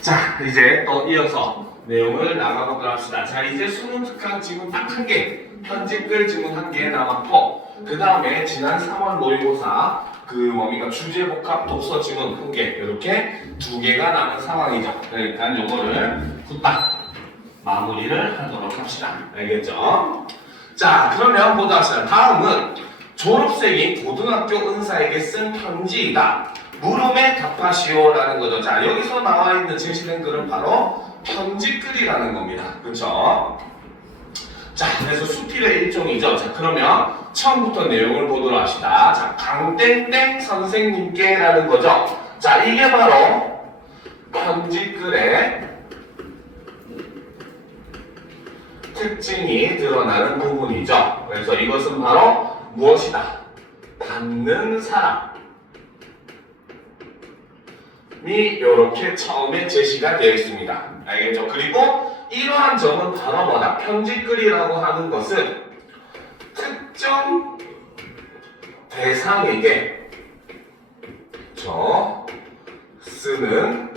자, 이제 또 이어서 내용을 나가보도록 합시다. 자, 이제 수능 특강 지문 딱 한 개, 편집글 지문 한 개 남았고, 그 다음에 지난 3월 모의고사 뭡니까 주제 복합 독서 지문 한 개, 이렇게 두 개가 남은 상황이죠. 그러니까 요거를 후딱 마무리를 하도록 합시다. 알겠죠? 자, 그러면 보도록 합시다. 다음은 졸업생이 고등학교 은사에게 쓴 편지이다. 물음에 답하시오라는 거죠. 자, 여기서 나와 있는 제시된 글은 바로 편지글이라는 겁니다. 그렇죠? 자, 그래서 수필의 일종이죠. 자, 그러면 처음부터 내용을 보도록 합시다. 자, 강땡땡 선생님께라는 거죠. 자, 이게 바로 편지글의 특징이 드러나는 부분이죠. 그래서 이것은 바로 무엇이다? 받는 사람이 이렇게 처음에 제시가 되어 있습니다. 알겠죠? 그리고 이러한 점은 바로 뭐다? 편지글이라고 하는 것은 특정 대상에게 쓰는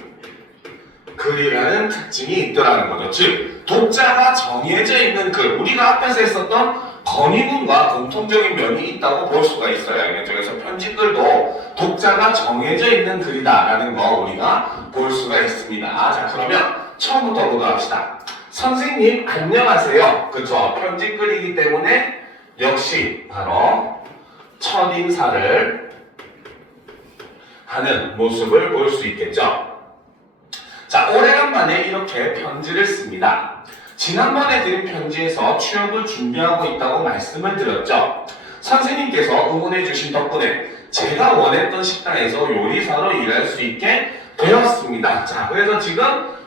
글이라는 특징이 있더라는 거죠. 즉, 독자가 정해져 있는 글, 우리가 앞에서 했었던 건의문과 공통적인 면이 있다고 볼 수가 있어요. 알겠죠? 그래서 편지글도 독자가 정해져 있는 글이다라는 거 우리가 볼 수가 있습니다. 자, 그러면 처음부터 보도록 합시다. 선생님 안녕하세요. 그쵸? 편지글이기 때문에 역시 바로 첫인사를 하는 모습을 볼 수 있겠죠. 자, 오래간만에 이렇게 편지를 씁니다. 지난번에 드린 편지에서 취업을 준비하고 있다고 말씀을 드렸죠. 선생님께서 응원해 주신 덕분에 제가 원했던 식당에서 요리사로 일할 수 있게 되었습니다. 자, 그래서 지금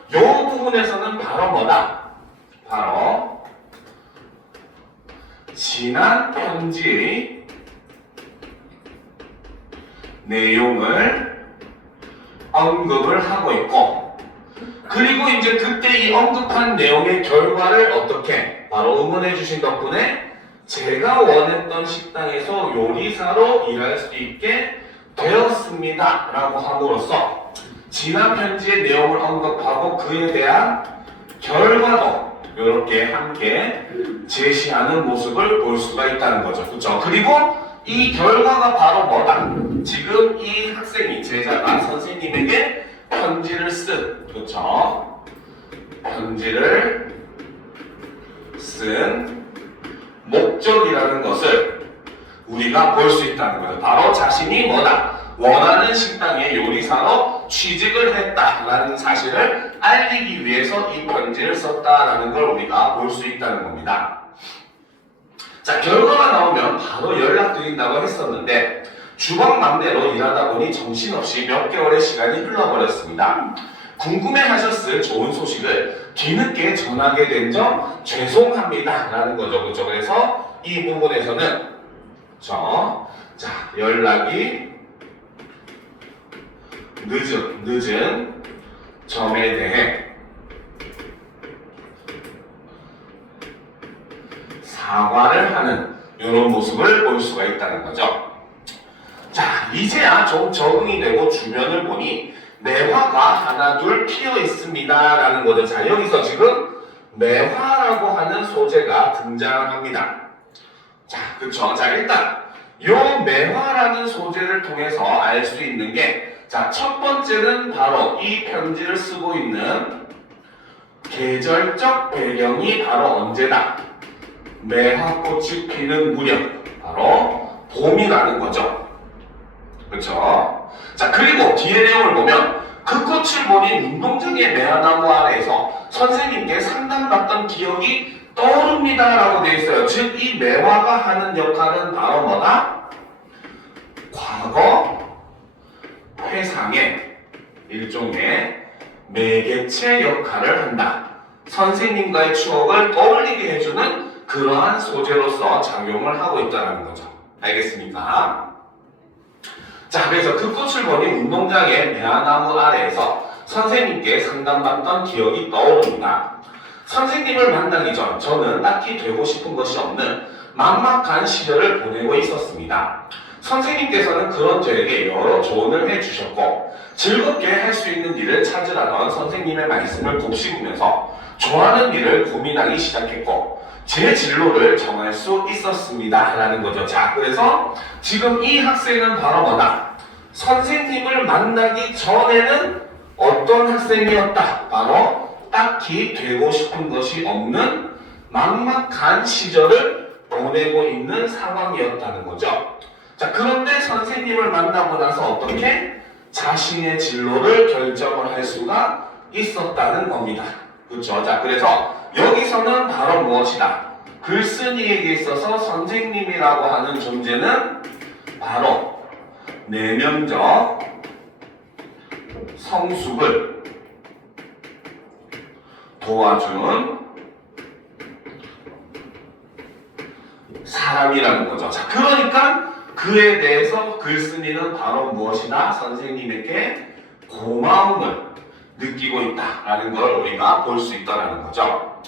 이 부분에서는 바로 뭐다? 바로 지난 편지의 내용을 언급을 하고 있고, 그리고 이제 그때 이 언급한 내용의 결과를 어떻게 바로 응원해 주신 덕분에 제가 원했던 식당에서 요리사로 일할 수 있게 되었습니다 라고 함으로써 지난 편지의 내용을 언급하고 그에 대한 결과도 이렇게 함께 제시하는 모습을 볼 수가 있다는 거죠. 그렇죠? 그리고 이 결과가 바로 뭐다? 지금 이 학생이, 제자가 선생님에게 편지를 쓴, 그렇죠? 편지를 쓴 목적이라는 것을 우리가 볼 수 있다는 거죠. 바로 자신이 뭐다? 원하는 식당의 요리사로 취직을 했다라는 사실을 알리기 위해서 이 편지를 썼다라는 걸 우리가 볼 수 있다는 겁니다. 자, 결과가 나오면 바로 연락드린다고 했었는데 주방 막내로 일하다 보니 정신없이 몇 개월의 시간이 흘러버렸습니다. 궁금해하셨을 좋은 소식을 뒤늦게 전하게 된 점 죄송합니다 라는 거죠. 그렇죠? 그래서 이 부분에서는 연락이 늦은 점에 대해 사과를 하는 이런 모습을 볼 수가 있다는 거죠. 자, 이제야 좀 적응이 되고 주변을 보니 매화가 하나 둘 피어 있습니다 라는 거죠. 자, 여기서 지금 매화라고 하는 소재가 등장합니다. 자, 그쵸? 자, 일단 요 매화라는 소재를 통해서 알 수 있는 게, 자, 첫 번째는 바로 이 편지를 쓰고 있는 계절적 배경이 바로 언제다? 매화꽃이 피는 무렵, 바로 봄이라는 거죠. 그렇죠? 자, 그리고 뒤에 내용을 보면 그 꽃을 보니 운동장의 매화나무 아래에서 선생님께 상담받던 기억이 떠오릅니다 라고 되어 있어요. 즉, 이 매화가 하는 역할은 바로 뭐다? 과거 회상의 일종의 매개체 역할을 한다. 선생님과의 추억을 떠올리게 해주는 그러한 소재로서 작용을 하고 있다는 거죠. 알겠습니까? 자, 그래서 그 꽃을 보니 운동장의 매화나무 아래에서 선생님께 상담받던 기억이 떠오릅니다. 선생님을 만나기 전 저는 딱히 되고 싶은 것이 없는 막막한 시절을 보내고 있었습니다. 선생님께서는 그런 저에게 여러 조언을 해주셨고 즐겁게 할 수 있는 일을 찾으라던 선생님의 말씀을 곱씹으면서 좋아하는 일을 고민하기 시작했고 제 진로를 정할 수 있었습니다 라는 거죠. 자, 그래서 지금 이 학생은 바로 뭐다? 선생님을 만나기 전에는 어떤 학생이었다? 바로 딱히 되고 싶은 것이 없는 막막한 시절을 보내고 있는 상황이었다는 거죠. 자, 그런데 선생님을 만나고 나서 어떻게 자신의 진로를 결정을 할 수가 있었다는 겁니다. 그렇죠? 자, 그래서 여기서는 바로 무엇이다? 글쓴이에게 있어서 선생님이라고 하는 존재는 바로 내면적 성숙을 도와준 사람이라는 거죠. 자, 그러니까 그에 대해서 글쓴이는 바로 무엇이다? 선생님에게 고마움을 느끼고 있다라는 걸 우리가 볼 수 있다는 거죠.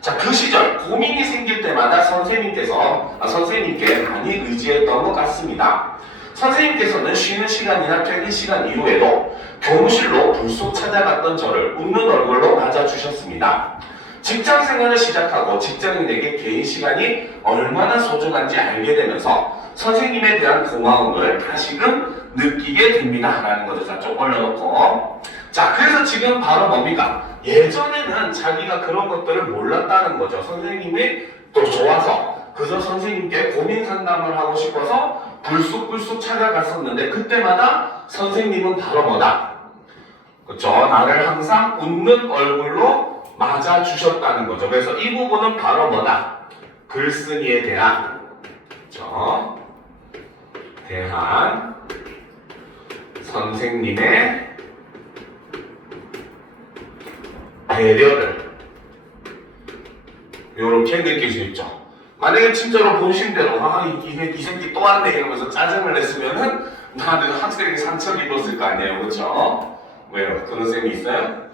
자, 그 시절 고민이 생길 때마다 선생님께 많이 의지했던 것 같습니다. 선생님께서는 쉬는 시간이나 퇴근 시간 이후에도 교무실로 불쑥 찾아갔던 저를 웃는 얼굴로 맞아주셨습니다. 직장 생활을 시작하고 직장인에게 개인 시간이 얼마나 소중한지 알게 되면서 선생님에 대한 고마움을 다시금 느끼게 됩니다 라는 거죠. 자, 좀 올려놓고, 자, 그래서 지금 바로 뭡니까? 예전에는 자기가 그런 것들을 몰랐다는 거죠. 선생님이 또 좋아서 그저 선생님께 고민 상담을 하고 싶어서 불쑥불쑥 찾아갔었는데 그때마다 선생님은 바로 뭐다? 그렇죠? 나를 항상 웃는 얼굴로 맞아주셨다는 거죠. 그래서 이 부분은 바로 뭐다? 글쓴이에 대한, 그렇죠? 대한 선생님의 배려를 이렇게 느낄 수 있죠. 만약에 진짜로 본심대로 이 새끼 또 왔네 이러면서 짜증을 냈으면은 나는 학생이 상처를 입었을 거 아니에요. 그렇죠? 왜요? 그런 쌤이 있어요?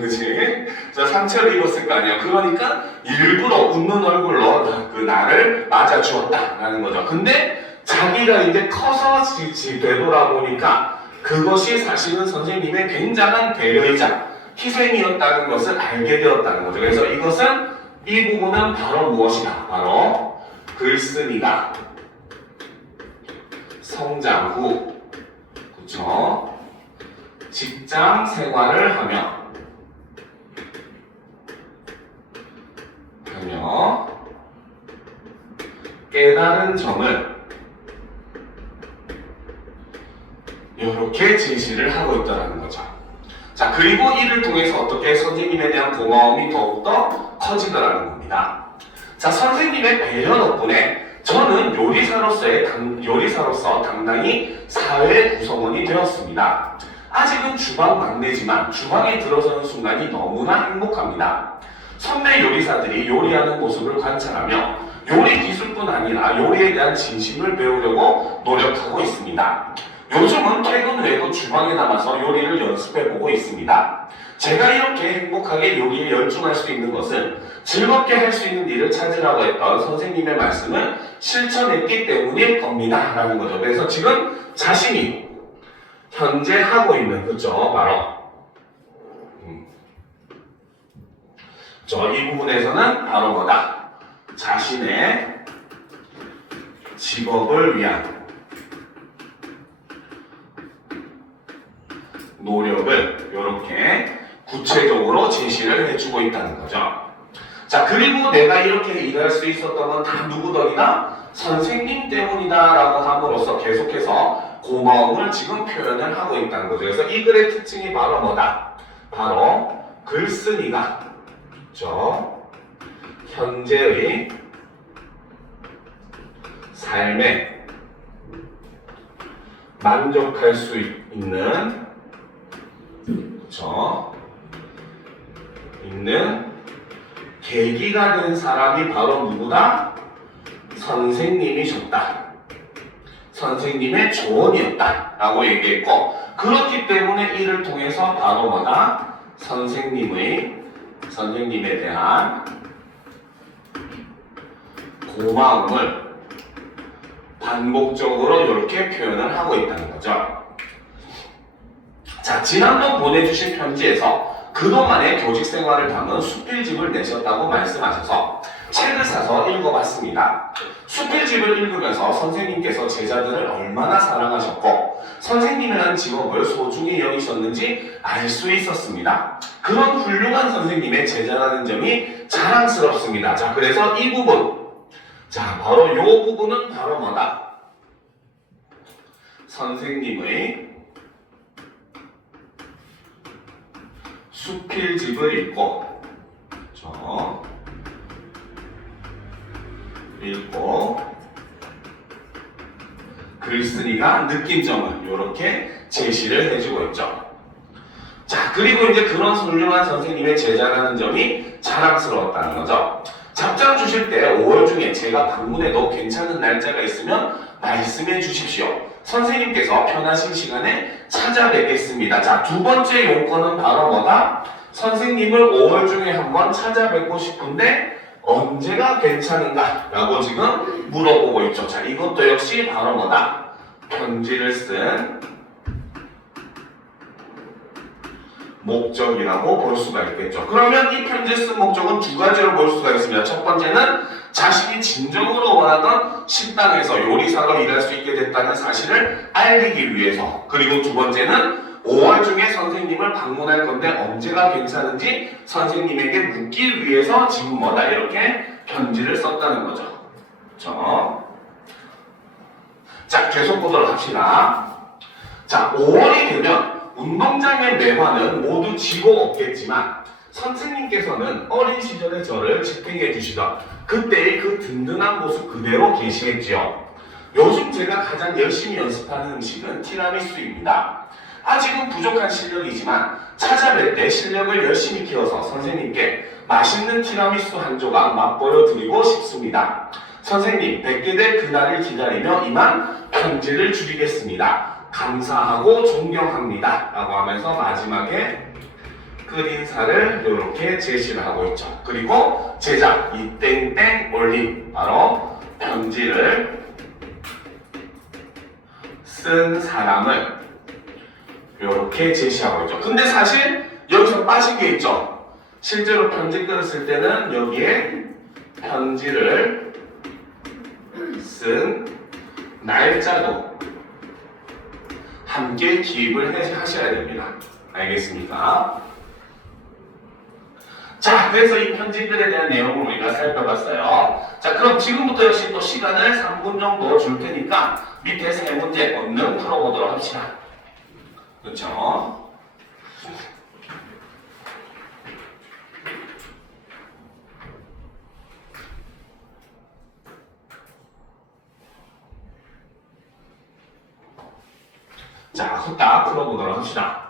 그치? 자, 상처를 입었을 거 아니에요. 그러니까 일부러 웃는 얼굴로 나를 맞아주었다라는 거죠. 근데 자기가 이제 커서 되돌아보니까 그것이 사실은 선생님의 굉장한 배려이자 희생이었다는 것을 알게 되었다는 거죠. 그래서 이 부분은 바로 무엇이다? 바로 글쓴이가 성장 후, 그쵸? 직장 생활을 하며 깨달은 점을 이렇게 제시를 하고 있다는 거죠. 자, 그리고 이를 통해서 어떻게 선생님에 대한 고마움이 더욱더 커지더라는 겁니다. 자, 선생님의 배려 덕분에 저는 요리사로서 당당히 사회 구성원이 되었습니다. 아직은 주방 막내지만 주방에 들어서는 순간이 너무나 행복합니다. 선배 요리사들이 요리하는 모습을 관찰하며 요리 기술뿐 아니라 요리에 대한 진심을 배우려고 노력하고 있습니다. 요즘은 퇴근 후에도 주방에 남아서 요리를 연습해보고 있습니다. 제가 이렇게 행복하게 요리에 열중할 수 있는 것은 즐겁게 할 수 있는 일을 찾으라고 했던 선생님의 말씀을 실천했기 때문일 겁니다 라는 거죠. 그래서 지금 자신이 현재 하고 있는, 그죠? 바로 이 부분에서는 바로 뭐다? 자신의 직업을 위한 노력을 이렇게 구체적으로 제시를 해주고 있다는 거죠. 자, 그리고 내가 이렇게 일할 수 있었던 건 다 누구 덕이다? 선생님 때문이다 라고 함으로써 계속해서 고마움을 지금 표현을 하고 있다는 거죠. 그래서 이 글의 특징이 바로 뭐다? 바로 글쓴이가, 그렇죠? 현재의 삶에 만족할 수 있는, 그렇죠? 있는 계기가 된 사람이 바로 누구다? 선생님이셨다. 선생님의 조언이었다 라고 얘기했고, 그렇기 때문에 이를 통해서 바로 뭐다? 선생님에 대한 고마움을 반복적으로 이렇게 표현을 하고 있다는 거죠. 자, 지난번 보내주신 편지에서 그동안의 교직 생활을 담은 수필집을 내셨다고 말씀하셔서 책을 사서 읽어봤습니다. 수필집을 읽으면서 선생님께서 제자들을 얼마나 사랑하셨고 선생님이라는 직업을 소중히 여기셨는지 알 수 있었습니다. 그런 훌륭한 선생님의 제자라는 점이 자랑스럽습니다. 자, 그래서 이 부분, 자, 바로 이 부분은 바로 뭐다? 선생님의 수필집을 읽고 글쓴이가 느낀 점을 이렇게 제시를 해주고 있죠. 자, 그리고 이제 그런 훌륭한 선생님의 제자라는 점이 자랑스러웠다는 거죠. 답장 주실 때 5월 중에 제가 방문해도 괜찮은 날짜가 있으면 말씀해 주십시오. 선생님께서 편하신 시간에 찾아뵙겠습니다. 자, 두 번째 용건은 바로 뭐다? 선생님을 5월 중에 한번 찾아뵙고 싶은데 언제가 괜찮은가? 라고 지금 물어보고 있죠. 자, 이것도 역시 바로 뭐다? 편지를 쓴 목적이라고 볼 수가 있겠죠. 그러면 이 편지를 쓴 목적은 두 가지로 볼 수가 있습니다. 첫 번째는 자신이 진정으로 원하던 식당에서 요리사로 일할 수 있게 됐다는 사실을 알리기 위해서, 그리고 두 번째는 5월 중에 선생님을 방문할 건데 언제가 괜찮은지 선생님에게 묻기 위해서 지금 뭐다? 이렇게 편지를 썼다는 거죠. 그렇죠? 자, 계속 보도록 합시다. 자, 5월이 되면 운동장의 매화는 모두 지고 없겠지만 선생님께서는 어린 시절의 저를 지탱해 주시던 그때의 그 든든한 모습 그대로 계시겠지요. 요즘 제가 가장 열심히 연습하는 음식은 티라미수입니다. 아직은 부족한 실력이지만 찾아뵐 때 실력을 열심히 키워서 선생님께 맛있는 티라미수 한 조각 맛보여 드리고 싶습니다. 선생님, 뵙게 될 그날을 기다리며 이만 편지를 줄이겠습니다. 감사하고 존경합니다. 라고 하면서 마지막에 끝인사를 이렇게 제시를 하고 있죠. 그리고 제작 이땡땡 올림, 바로 편지를 쓴 사람을 이렇게 제시하고 있죠. 근데 사실 여기서 빠진 게 있죠. 실제로 편지글을 쓸 때는 여기에 편지를 쓴 날짜도 함께 기입을 하셔야 됩니다. 알겠습니까? 자, 그래서 이 편지글에 대한 내용을 우리가 살펴봤어요. 자, 그럼 지금부터 역시 또 시간을 3분 정도 줄 테니까 밑에 세 문제 얼른 풀어보도록 합시다. 그렇죠? 자, 후딱 풀어보도록 합시다.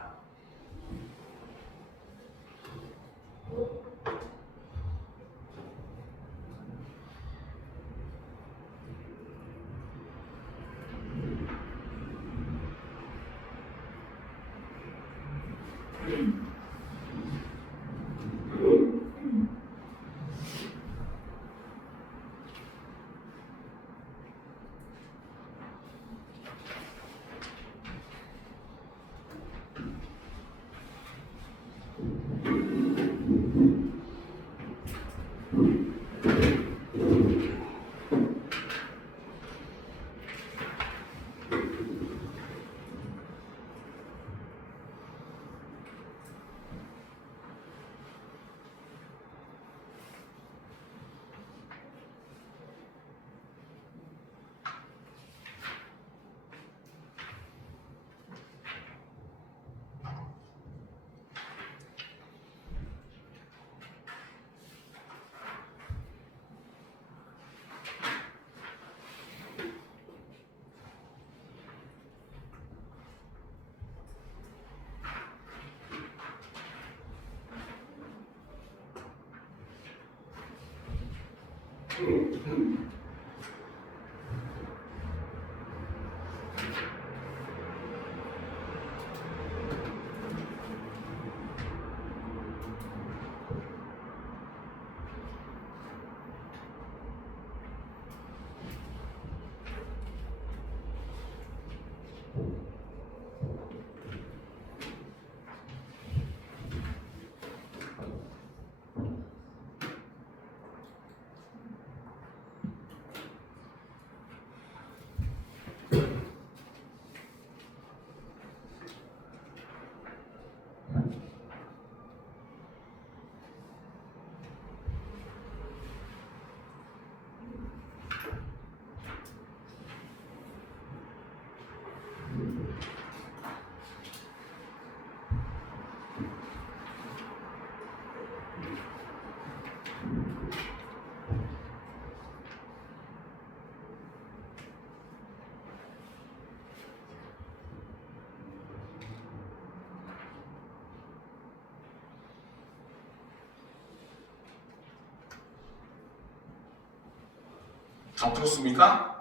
다 풀었습니까?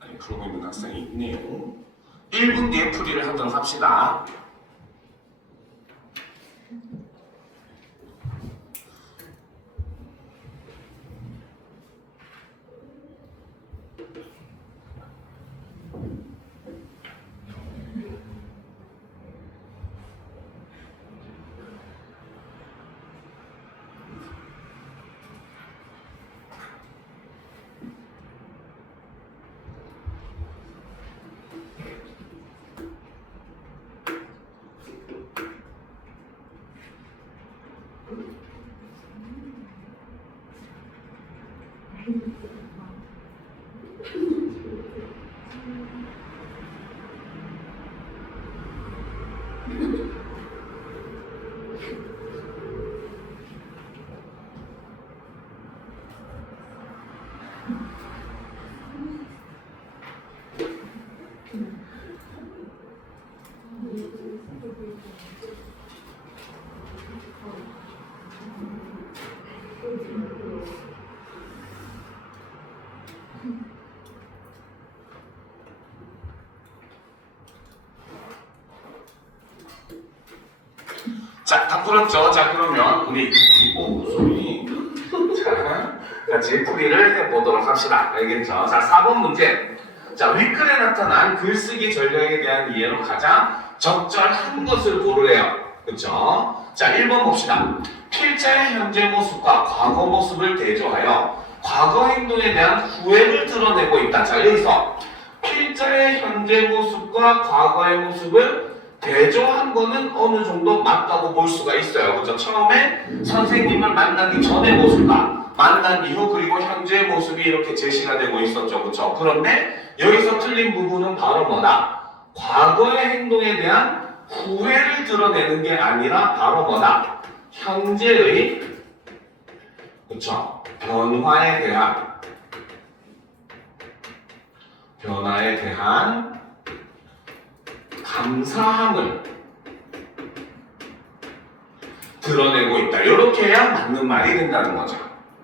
아니, 그러고 있는 학생이 있네요. 1분 뒤에 풀이를 하도록 합시다. 자, 다 풀었죠? 자, 그러면 우리 소리 자, 같이 풀이를 해보도록 합시다. 알겠죠? 자, 4번 문제. 자, 윗글에 나타난 글쓰기 전략에 대한 이해로 가장 적절한 것을 고르래요. 그쵸? 자, 1번 봅시다. 필자의 현재 모습과 과거 모습을 대조하여 과거 행동에 대한 후회를 드러내고 있다. 자, 여기서 필자의 현재 모습과 과거의 모습을 대조한 거는 어느 정도 맞다고 볼 수가 있어요. 그렇죠? 처음에 선생님을 만나기 전의 모습과 만난 이후 그리고 현재의 모습이 이렇게 제시가 되고 있었죠. 그렇죠? 그런데 여기서 틀린 부분은 바로 뭐다? 과거의 행동에 대한 후회를 드러내는 게 아니라 바로 뭐다? 현재의 그렇죠? 변화에 대한 감사함을 드러내고 있다. 이렇게 해야 맞는 말이 된다는 거죠.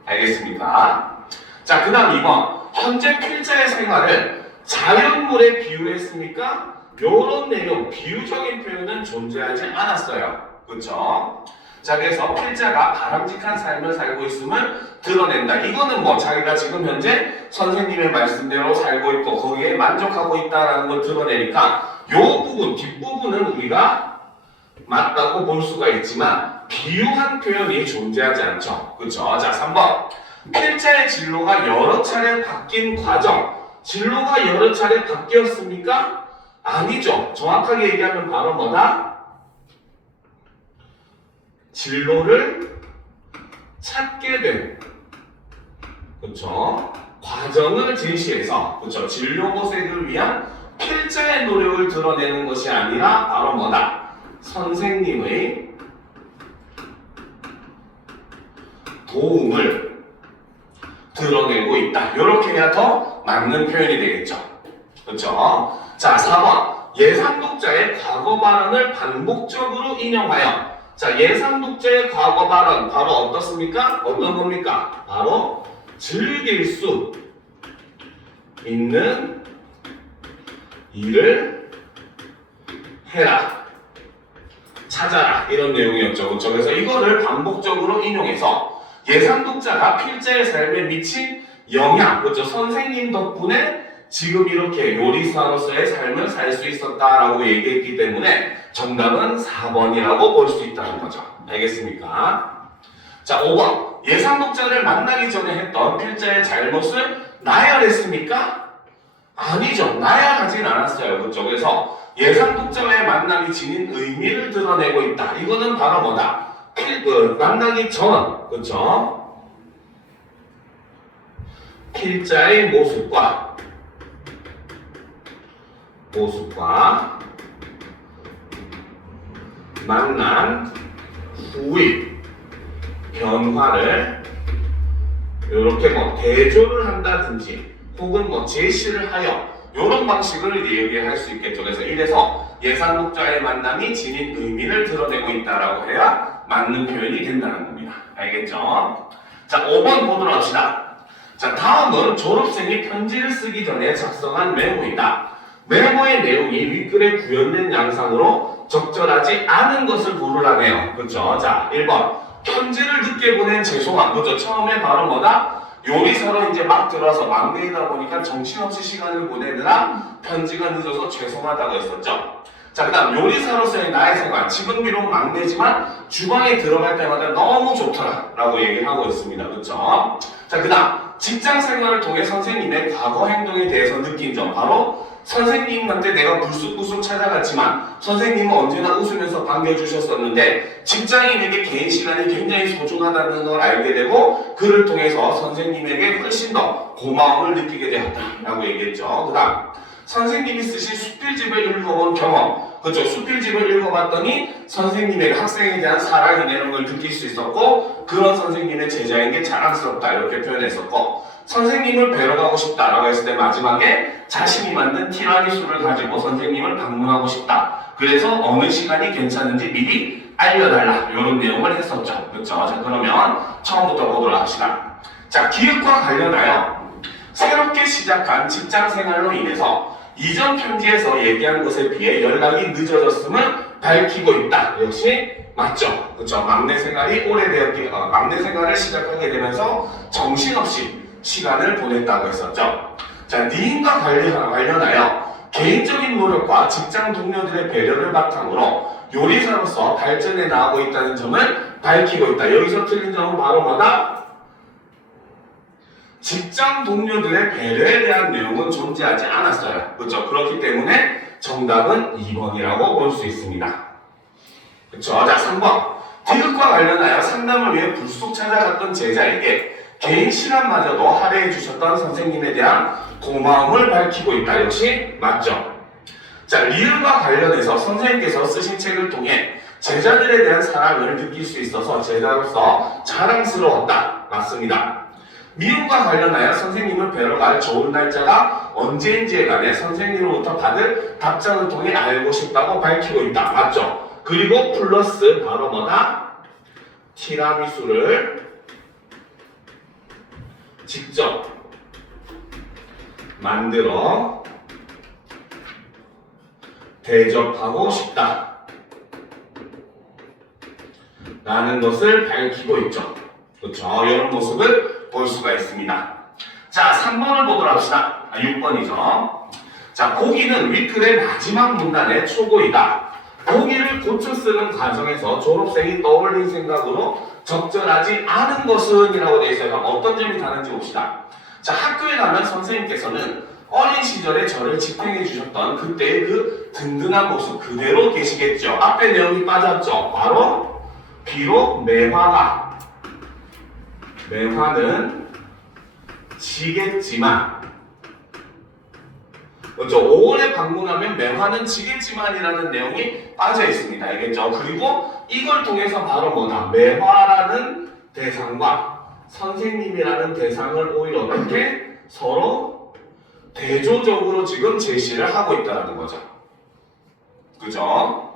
알겠습니까? 자, 그 다음 2번. 현재 필자의 생활을 자연물에 비유했습니까? 이런 내용, 비유적인 표현은 존재하지 않았어요. 그렇죠? 자, 그래서 필자가 바람직한 삶을 살고 있음을 드러낸다. 이거는 뭐 자기가 지금 현재 선생님의 말씀대로 살고 있고 거기에 만족하고 있다는 걸 드러내니까 이 부분, 뒷부분은 우리가 맞다고 볼 수가 있지만 비유한 표현이 존재하지 않죠. 그렇죠? 자, 3번. 필자의 진로가 여러 차례 바뀐 과정. 진로가 여러 차례 바뀌었습니까? 아니죠. 정확하게 얘기하면 바로 뭐다? 진로를 찾게 된, 그렇죠? 과정을 제시해서, 그렇죠? 진로 모색을 위한 필자의 노력을 드러내는 것이 아니라 바로 뭐다? 선생님의 도움을 드러내고 있다. 이렇게 해야 더 맞는 표현이 되겠죠. 그렇죠? 자, 4번. 예상 독자의 과거 발언을 반복적으로 인용하여. 자, 예상 독자의 과거 발언 바로 어떻습니까? 어떤 겁니까? 바로 즐길 수 있는 일을 해라, 찾아라, 이런 내용이었죠. 그렇죠? 그래서 이거를 반복적으로 인용해서 예상 독자가 필자의 삶에 미친 영향, 그렇죠? 선생님 덕분에 지금 이렇게 요리사로서의 삶을 살 수 있었다라고 얘기했기 때문에 정답은 4번이라고 볼 수 있다는 거죠. 알겠습니까? 자, 5번. 예상 독자를 만나기 전에 했던 필자의 잘못을 나열했습니까? 아니죠. 나열하진 않았어요. 그렇죠? 그래서 예상 독자와의 만남이 지닌 의미를 드러내고 있다. 이거는 바로 뭐다? 만나기 전, 그렇죠? 필자의 모습과 만난 후의 변화를 이렇게 뭐 대조를 한다든지 혹은 뭐 제시를 하여 이런 방식을 이제 얘기할 수 있겠죠. 그래서 이래서 예상 독자의 만남이 지닌 의미를 드러내고 있다라고 해야 맞는 표현이 된다는 겁니다. 알겠죠? 자, 5번 보도록 합시다. 자, 다음은 졸업생이 편지를 쓰기 전에 작성한 메모이다. 메모의 내용이 윗글에 구현된 양상으로 적절하지 않은 것을 고르라네요. 그렇죠? 자, 1번. 편지를 늦게 보낸 죄송함. 그죠? 처음에 바로 뭐다? 요리사로 이제 막 들어와서 막내이다 보니까 정신없이 시간을 보내느라 편지가 늦어서 죄송하다고 했었죠. 자, 그 다음 요리사로서의 나의 생활. 지금 비록 막내지만 주방에 들어갈 때마다 너무 좋더라 라고 얘기를 하고 있습니다. 그렇죠? 자, 그 다음 직장 생활을 통해 선생님의 과거 행동에 대해서 느낀 점. 바로 선생님한테 내가 불쑥불쑥 찾아갔지만 선생님은 언제나 웃으면서 반겨주셨었는데 직장인에게 개인 시간이 굉장히 소중하다는 걸 알게 되고 그를 통해서 선생님에게 훨씬 더 고마움을 느끼게 되었다라고 얘기했죠. 그 다음 선생님이 쓰신 수필집을 읽어본 경험. 그렇죠. 수필집을 읽어봤더니 선생님에게 학생에 대한 사랑이나 이런 걸 느낄 수 있었고 그런 선생님의 제자인 게 자랑스럽다 이렇게 표현했었고 선생님을 뵈러 가고 싶다라고 했을 때 마지막에 자신이 만든 티라미수를 가지고 선생님을 방문하고 싶다. 그래서 어느 시간이 괜찮은지 미리 알려달라. 이런 내용을 했었죠. 그렇죠. 자, 그러면 처음부터 보도록 합시다. 자, 기획과 관련하여 새롭게 시작한 직장 생활로 인해서 이전 편지에서 얘기한 것에 비해 연락이 늦어졌음을 밝히고 있다. 역시 맞죠. 그렇죠. 막내 생활이 오래되었기, 막내 생활을 시작하게 되면서 정신없이 시간을 보냈다고 했었죠. 자, 니인과 관련하여 개인적인 노력과 직장 동료들의 배려를 바탕으로 요리사로서 발전해 나가고 있다는 점을 밝히고 있다. 여기서 틀린 점은 바로 뭐다? 직장 동료들의 배려에 대한 내용은 존재하지 않았어요. 그렇죠? 그렇기 때문에 정답은 2번이라고 볼 수 있습니다. 그렇죠? 자, 3번. 디귿과 관련하여 상담을 위해 불쑥 찾아갔던 제자에게 개인 시간마저도 할애해 주셨던 선생님에 대한 고마움을 밝히고 있다. 역시 맞죠? 자, 리을과 관련해서 선생님께서 쓰신 책을 통해 제자들에 대한 사랑을 느낄 수 있어서 제자로서 자랑스러웠다. 맞습니다. 미움과 관련하여 선생님을 뵈러 갈 좋은 날짜가 언제인지에 관해 선생님으로부터 받을 답장을 통해 알고 싶다고 밝히고 있다. 맞죠? 그리고 플러스 바로 뭐다? 티라미수를 직접 만들어 대접하고 싶다 라는 것을 밝히고 있죠. 그렇죠? 이런 모습을 볼 수가 있습니다. 자, 3번을 보도록 합시다. 6번이죠. 자, 보기는 윗글의 마지막 문단의 초고이다. 보기를 고쳐 쓰는 과정에서 졸업생이 떠올린 생각으로 적절하지 않은 것은 이라고 되어 있어요. 어떤 점이 다른지 봅시다. 자, 학교에 가면 선생님께서는 어린 시절에 저를 집행해 주셨던 그때의 그 든든한 모습 그대로 계시겠죠. 앞에 내용이 빠졌죠. 바로 비록 매화는 지겠지만, 그렇죠? 5월에 방문하면 매화는 지겠지만이라는 내용이 빠져 있습니다. 알겠죠? 그리고 이걸 통해서 바로 뭐다? 매화라는 대상과 선생님이라는 대상을 오히려 어떻게 서로 대조적으로 지금 제시를 하고 있다는 거죠. 그죠?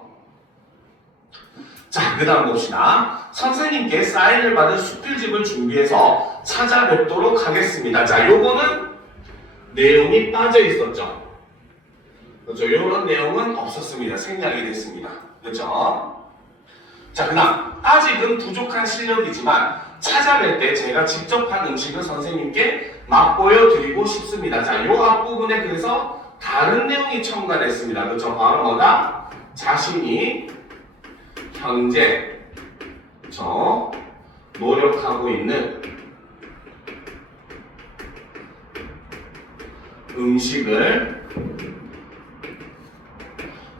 자, 그 다음 봅시다. 선생님께 사인을 받은 수필집을 준비해서 찾아뵙도록 하겠습니다. 자, 요거는 내용이 빠져 있었죠. 그렇죠? 요런 내용은 없었습니다. 생략이 됐습니다. 그렇죠? 자, 그 다음 아직은 부족한 실력이지만 찾아뵐 때 제가 직접 한 음식을 선생님께 맛보여 드리고 싶습니다. 자, 요 앞부분에 그래서 다른 내용이 첨가됐습니다. 그렇죠? 바로 뭐다? 자신이 현재 노력하고 있는 음식을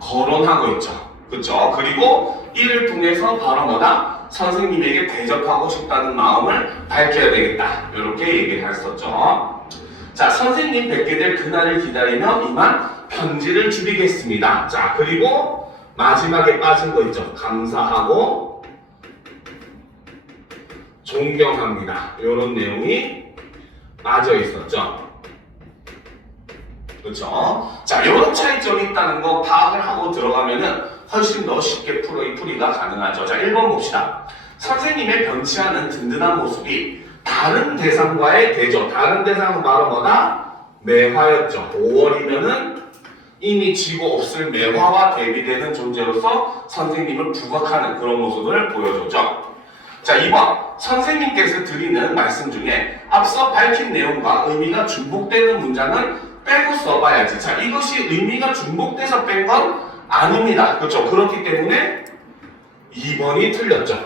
거론하고 있죠. 그렇죠? 그리고 이를 통해서 바로 뭐다? 선생님에게 대접하고 싶다는 마음을 밝혀야 되겠다. 이렇게 얘기를 했었죠. 자, 선생님 뵙게 될 그날을 기다리며 이만 편지를 줄이겠습니다. 자, 그리고 마지막에 빠진 거 있죠. 감사하고 존경합니다. 이런 내용이 빠져 있었죠. 그렇죠? 자, 이런 차이점이 있다는 거 파악을 하고 들어가면은 훨씬 더 쉽게 풀이가 가능하죠. 자, 1번 봅시다. 선생님의 변치 않은 든든한 모습이 다른 대상과의 대조. 다른 대상은 바로 뭐다? 매화였죠. 5월이면은 이미 지고 없을 매화와 대비되는 존재로서 선생님을 부각하는 그런 모습을 보여줬죠. 자, 2번. 선생님께서 드리는 말씀 중에 앞서 밝힌 내용과 의미가 중복되는 문장은 빼고 써봐야지. 자, 이것이 의미가 중복돼서 뺀 건 아닙니다. 그렇죠? 그렇기 때문에 2번이 틀렸죠.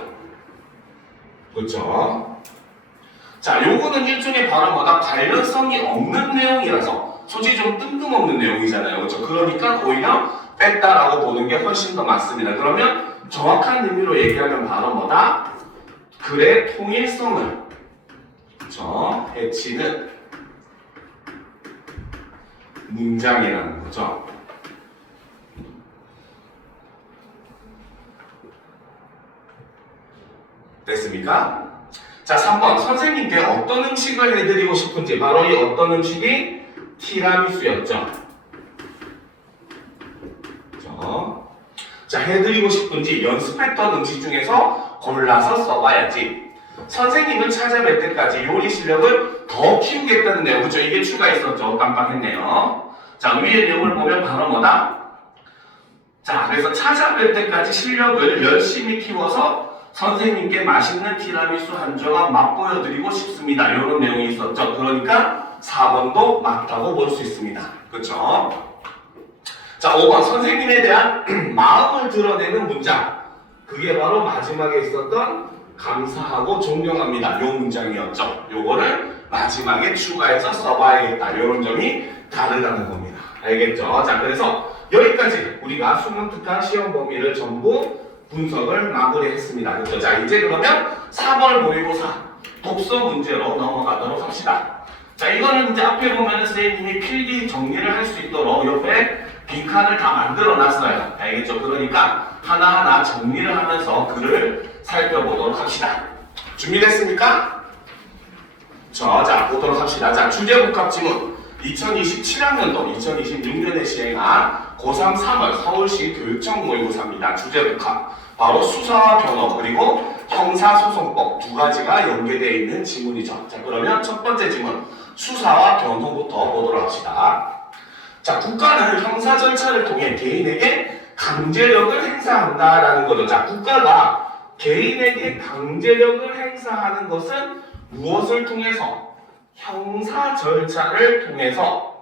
그렇죠? 자, 요거는 일종의 바로 뭐다? 관련성이 없는 내용이라서 솔직히 좀 뜬금없는 내용이잖아요. 그렇죠? 그러니까 오히려 뺐다라고 보는 게 훨씬 더 맞습니다. 그러면 정확한 의미로 얘기하면 바로 뭐다? 글의 통일성을 그렇죠? 해치는 문장이라는 거죠. 됐습니까? 자, 3번. 선생님께 어떤 음식을 해드리고 싶은지. 바로 이 어떤 음식이 티라미수였죠. 그렇죠? 자, 해드리고 싶은지 연습했던 음식 중에서 골라서 써봐야지. 선생님을 찾아뵐 때까지 요리 실력을 더 키우겠다는 내용. 그렇죠? 이게 추가 있었죠. 깜빡했네요. 자, 위의 내용을 보면 바로 뭐다? 자, 그래서 찾아뵐 때까지 실력을 열심히 키워서 선생님께 맛있는 티라미수 한 조각 맛보여드리고 싶습니다. 이런 내용이 있었죠. 그러니까 4번도 맞다고 볼 수 있습니다. 그렇죠? 자, 5번. 선생님에 대한 마음을 드러내는 문장. 그게 바로 마지막에 있었던 감사하고 존경합니다. 요 문장이었죠. 요거를 마지막에 추가해서 써봐야겠다. 요런 점이 다르다는 겁니다. 알겠죠? 자, 그래서 여기까지 우리가 수능 특강 시험 범위를 전부 분석을 마무리했습니다. 그렇죠? 자, 이제 그러면 3월 모의고사 독서 문제로 넘어가도록 합시다. 자, 이거는 이제 앞에 보면 선생님이 필기 정리를 할 수 있도록 옆에 빈칸을 다 만들어 놨어요. 알겠죠? 그러니까 하나하나 정리를 하면서 글을 살펴보도록 합시다. 준비됐습니까? 자, 보도록 합시다. 자, 주제복합 지문. 2027학년도 2026년에 시행한 고3 3월 서울시 교육청 모의고사입니다. 주제복합. 바로 수사와 변호 그리고 형사소송법 두 가지가 연계되어 있는 지문이죠. 자, 그러면 첫 번째 지문. 수사와 변호부터 보도록 합시다. 자, 국가는 형사 절차를 통해 개인에게 강제력을 행사한다라는 거죠. 자, 국가가 개인에게 강제력을 행사하는 것은 무엇을 통해서? 형사 절차를 통해서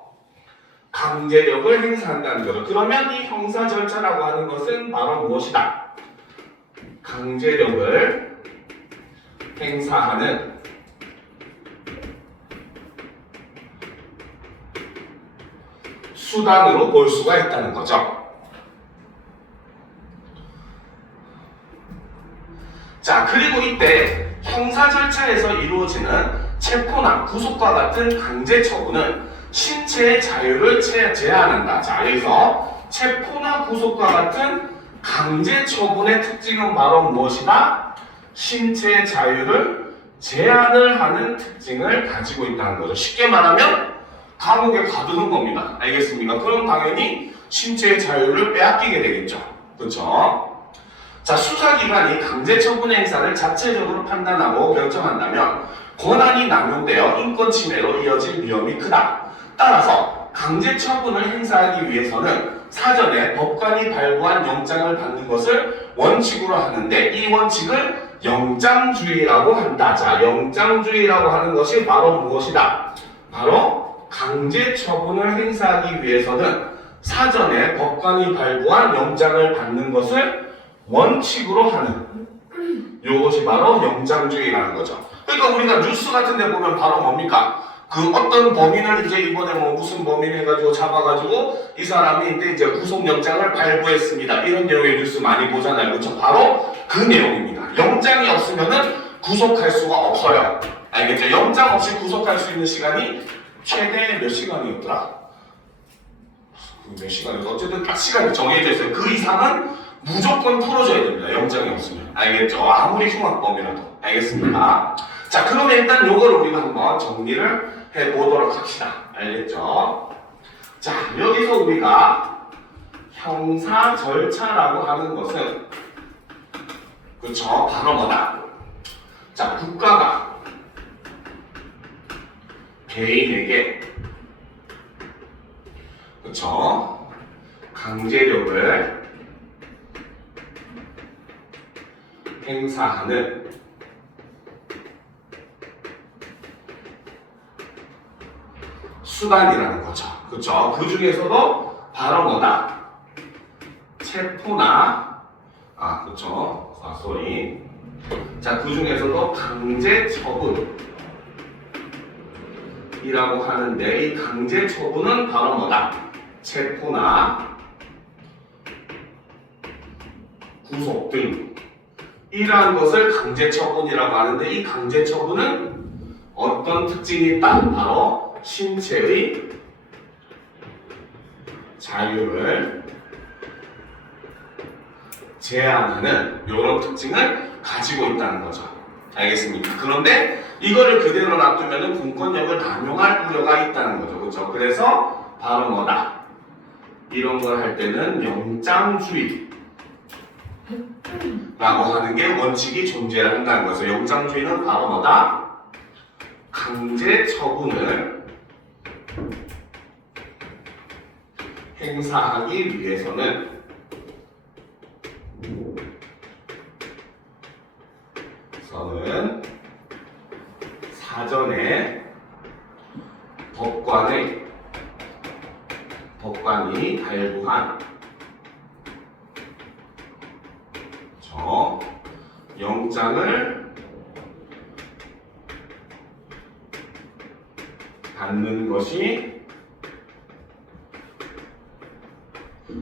강제력을 행사한다는 거죠. 그러면 이 형사 절차라고 하는 것은 바로 무엇이다? 강제력을 행사하는 수단으로 볼 수가 있다는 거죠. 자, 그리고 이때 형사 절차에서 이루어지는 체포나 구속과 같은 강제 처분은 신체의 자유를 제한한다. 자, 여기서 체포나 구속과 같은 강제 처분의 특징은 바로 무엇이다? 신체의 자유를 제한을 하는 특징을 가지고 있다는 거죠. 쉽게 말하면 감옥에 가두는 겁니다. 알겠습니까? 그럼 당연히 신체의 자유를 빼앗기게 되겠죠. 그렇죠? 자, 수사기관이 강제처분의 행사를 자체적으로 판단하고 결정한다면 권한이 남용되어 인권 침해로 이어질 위험이 크다. 따라서 강제처분을 행사하기 위해서는 사전에 법관이 발부한 영장을 받는 것을 원칙으로 하는데 이 원칙을 영장주의라고 한다. 자, 영장주의라고 하는 것이 바로 무엇이다? 바로 강제처분을 행사하기 위해서는 사전에 법관이 발부한 영장을 받는 것을 원칙으로 하는 이것이 바로 영장주의라는 거죠. 그러니까 우리가 뉴스 같은 데 보면 바로 뭡니까? 그 어떤 범인을 이제 이번에 뭐 무슨 범인 해가지고 잡아가지고 이 사람이 이제 구속영장을 발부했습니다. 이런 내용의 뉴스 많이 보잖아요. 그렇죠? 바로 그 내용입니다. 영장이 없으면은 구속할 수가 없어요. 알겠죠? 영장 없이 구속할 수 있는 시간이 최대 몇 시간이었더라? 몇 시간이었어? 어쨌든 딱 시간이 정해져 있어요. 그 이상은 무조건 풀어줘야 됩니다. 영장이 없으면. 알겠죠? 아무리 흉악범이라도. 알겠습니까? 자, 그러면 일단 요걸 우리가 한번 정리를 해보도록 합시다. 알겠죠? 자, 여기서 우리가 형사 절차라고 하는 것은 그렇죠? 바로 뭐다? 자, 국가가 개인에게 그쵸? 강제력을 행사하는 수단이라는 거죠. 그쵸? 그 중에서도 바로 뭐다? 체포나, 그쵸? 소리. 자, 그 중에서도 강제 처분이라고 하는데, 이 강제 처분은 바로 뭐다? 체포나 구속 등 이러한 것을 강제 처분이라고 하는데, 이 강제 처분은 어떤 특징이 있다? 바로 신체의 자유를 제한하는 이런 특징을 가지고 있다는 거죠. 알겠습니까? 그런데 이거를 그대로 놔두면 공권력을 남용할 우려가 있다는 거죠. 그렇죠? 그래서 바로 뭐다? 이런 걸 할 때는 영장주의 라고 하는 게 원칙이 존재를 한다는 거죠. 영장주의는 바로 뭐다? 강제 처분을 행사하기 위해서는 사전에 법관이 발부한 영장을 받는 것이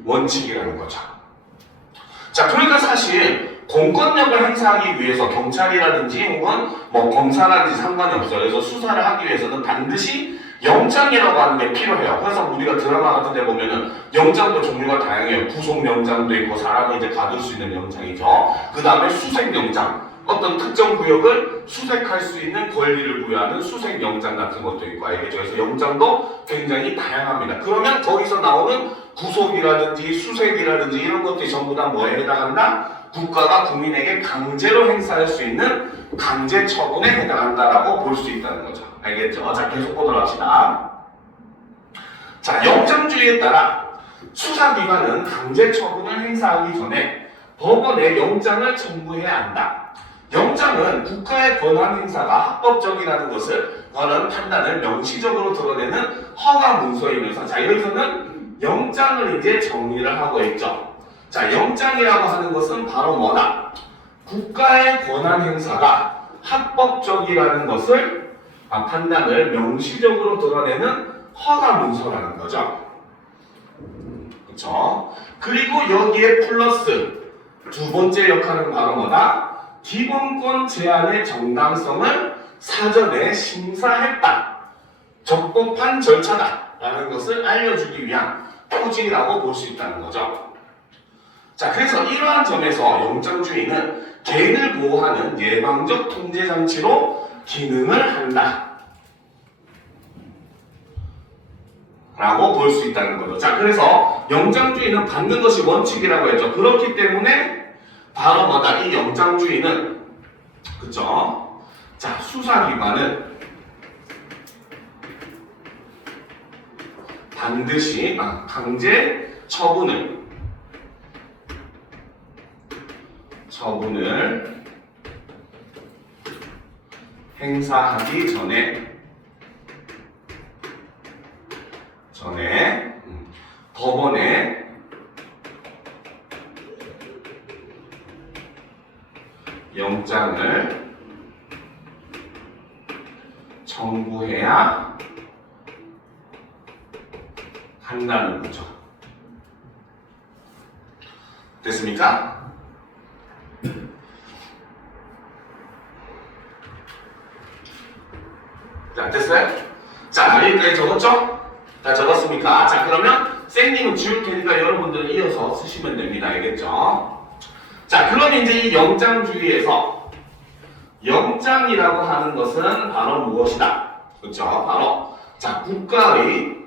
원칙이라는 거죠. 자, 그러니까 사실 공권력을 행사하기 위해서 경찰이라든지 혹은 뭐 검사라든지 상관이 없어요. 그래서 수사를 하기 위해서는 반드시 영장이라고 하는 게 필요해요. 그래서 우리가 드라마 같은 데 보면은 영장도 종류가 다양해요. 구속영장도 있고 사람을 이제 가둘 수 있는 영장이죠. 그 다음에 수색영장. 어떤 특정 구역을 수색할 수 있는 권리를 부여하는 수색영장 같은 것도 있고, 알겠죠? 그래서 영장도 굉장히 다양합니다. 그러면 거기서 나오는 구속이라든지 수색이라든지 이런 것들이 전부 다 뭐에 해당한다? 국가가 국민에게 강제로 행사할 수 있는 강제 처분에 해당한다라고 볼 수 있다는 거죠. 알겠죠? 자, 계속 보도록 합시다. 자, 영장주의에 따라 수사기관은 강제 처분을 행사하기 전에 법원에 영장을 청구해야 한다. 영장은 국가의 권한 행사가 합법적이라는 것을 권한 판단을 명시적으로 드러내는 허가 문서이면서, 자, 여기서는 영장을 이제 정리를 하고 있죠. 자, 영장이라고 하는 것은 바로 뭐다? 국가의 권한 행사가 합법적이라는 것을 판단을 명시적으로 드러내는 허가 문서라는 거죠. 그렇죠? 그리고 여기에 플러스 두 번째 역할은 바로 뭐다? 기본권 제한의 정당성을 사전에 심사했다. 적법한 절차다. 라는 것을 알려주기 위한 표징이라고 볼 수 있다는 거죠. 자, 그래서 이러한 점에서 영장주의는 개인을 보호하는 예방적 통제장치로 기능을 한다. 라고 볼 수 있다는 거죠. 자, 그래서 영장주의는 받는 것이 원칙이라고 했죠. 그렇기 때문에 바로 뭐다? 이 영장주의는, 그쵸? 자, 수사기관은 반드시 강제 처분을 행사하기 전에 법원에 영장을 청구해야 한다는 거죠. 됐습니까? 자, 됐어요? 자, 여기까지 적었죠? 다 적었습니까? 자, 그러면 쌤님은 지울 테니까 여러분들은 이어서 쓰시면 됩니다. 알겠죠? 자, 그러면 이제 이 영장주의에서 영장이라고 하는 것은 바로 무엇이다? 그렇죠? 바로 자, 국가의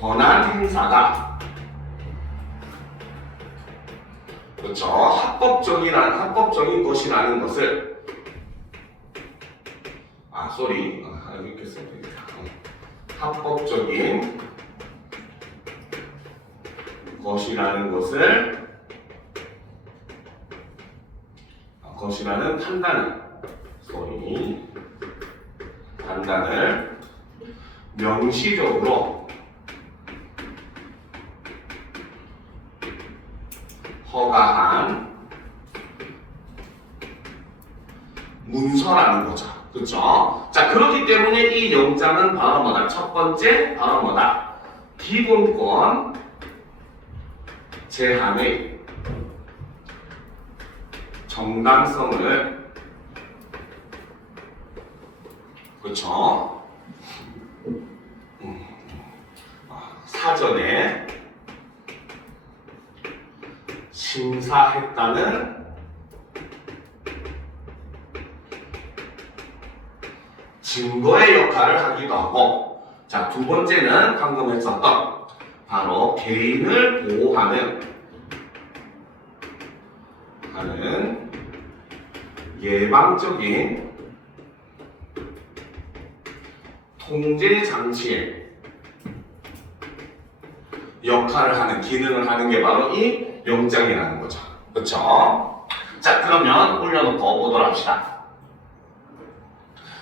권한 행사가, 그렇죠? 합법적인 것이라는 것을 쏘리. 이렇게 써야 되겠다. 합법적인 것이라는 것을 것이라는 판단을 명시적으로 허가한 문서라는 거죠. 그렇죠? 자, 그렇기 때문에 이 영장은 바로 뭐다? 첫 번째 바로 뭐다? 기본권 제한의 정당성을 그렇죠? 사전에 심사했다는 증거의 역할을 하기도 하고, 자, 두 번째는 방금 했었던 바로 개인을 보호하는 예방적인 통제 장치의 역할을 하는, 기능을 하는 게 바로 이 영장이라는 거죠. 그렇죠? 자, 그러면 올려놓고 보도록 합시다.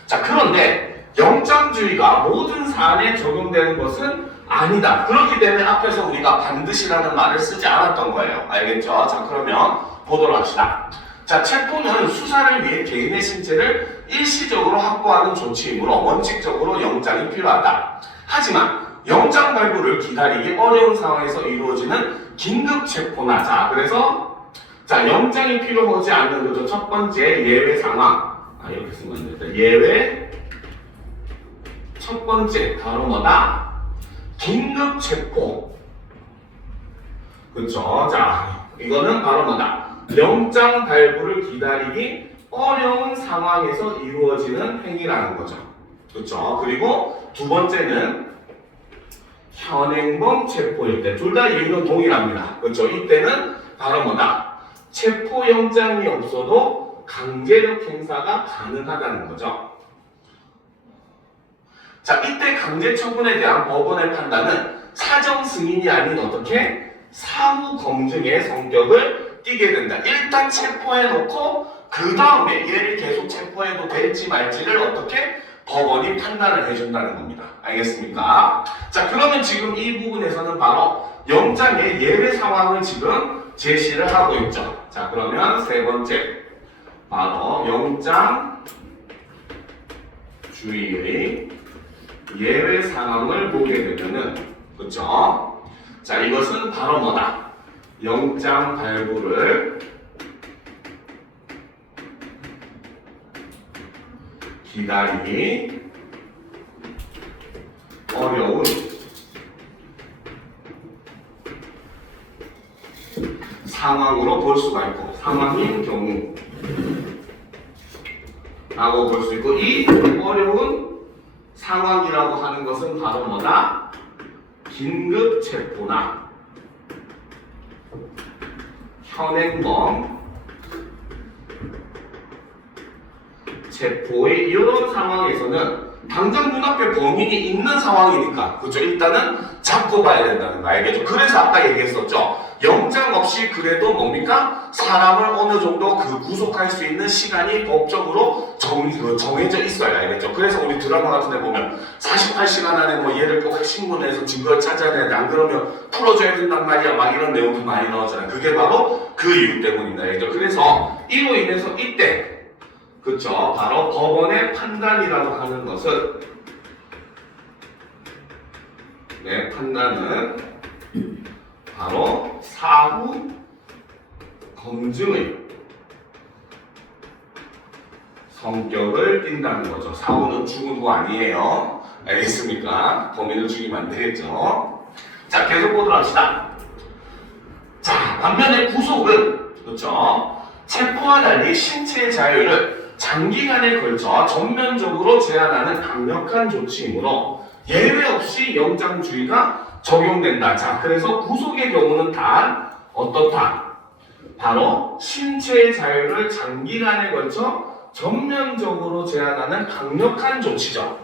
자, 그런데 영장주의가 모든 사안에 적용되는 것은 아니다. 그렇기 때문에 앞에서 우리가 반드시라는 말을 쓰지 않았던 거예요. 알겠죠? 자, 그러면 보도록 합시다. 자, 체포는 수사를 위해 개인의 신체를 일시적으로 확보하는 조치이므로 원칙적으로 영장이 필요하다. 하지만 영장 발부를 기다리기 어려운 상황에서 이루어지는 긴급 체포나, 자, 그래서 자, 영장이 필요하지 않는 것도 첫 번째 예외 상황. 이렇게 쓰면 안 된다. 예외 첫 번째 바로 뭐다? 긴급 체포. 그쵸? 자, 이거는 바로 뭐다? 영장 발부를 기다리기 어려운 상황에서 이루어지는 행위라는 거죠. 그쵸? 그리고 두 번째는 현행범 체포일 때, 둘 다 이유는 동일합니다. 그렇죠? 이때는 바로 뭐다? 체포영장이 없어도 강제력 행사가 가능하다는 거죠. 자, 이때 강제 처분에 대한 법원의 판단은 사정 승인이 아닌 어떻게? 사후 검증의 성격을 띠게 된다. 일단 체포해놓고 그 다음에 얘를 계속 체포해도 될지 말지를 어떻게? 법원이 판단을 해준다는 겁니다. 알겠습니까? 자, 그러면 지금 이 부분에서는 바로 영장의 예외 상황을 지금 제시를 하고 있죠. 자, 그러면 세 번째 바로 영장 주의의 예외 상황을 보게 되면은, 그렇죠? 자, 이것은 바로 뭐다? 영장 발부를 기다리기 어려운 상황으로 볼 수가 있고, 상황인 경우 라고 볼 수 있고, 이 어려운 상황이라고 하는 것은 바로 뭐다? 긴급 체포나 현행범 체포의 이런 상황에서는 당장 눈앞에 범인이 있는 상황이니까, 그렇죠? 일단은 잡고 봐야 된다는 거 알겠죠? 그래서 아까 얘기했었죠. 영장 없이 그래도 뭡니까? 사람을 어느 정도 구속할 수 있는 시간이 법적으로 정해져 있어야 알겠죠? 그래서 우리 드라마 같은 데 보면 48시간 안에 뭐 얘를 꼭 신문해서 증거를 찾아야 되는데 안 그러면 풀어줘야 된단 말이야, 막 이런 내용도 많이 나오잖아요. 그게 바로 그 이유 때문입니다. 알겠죠? 그래서 이로 인해서 이때, 그쵸? 바로 법원의 판단이라고 하는 것은, 네, 판단은 바로 사후 검증의 성격을 띈다는 거죠. 사후는 죽은 거 아니에요. 알겠습니까? 범인을 죽이면 안 되겠죠. 자, 계속 보도록 합시다. 자, 반면에 구속은, 그렇죠? 체포와 달리 신체의 자유를 장기간에 걸쳐 전면적으로 제한하는 강력한 조치이므로 예외 없이 영장주의가 적용된다. 자, 그래서 구속의 경우는 단 어떻다? 바로 신체의 자유를 장기간에 걸쳐 전면적으로 제한하는 강력한 조치죠.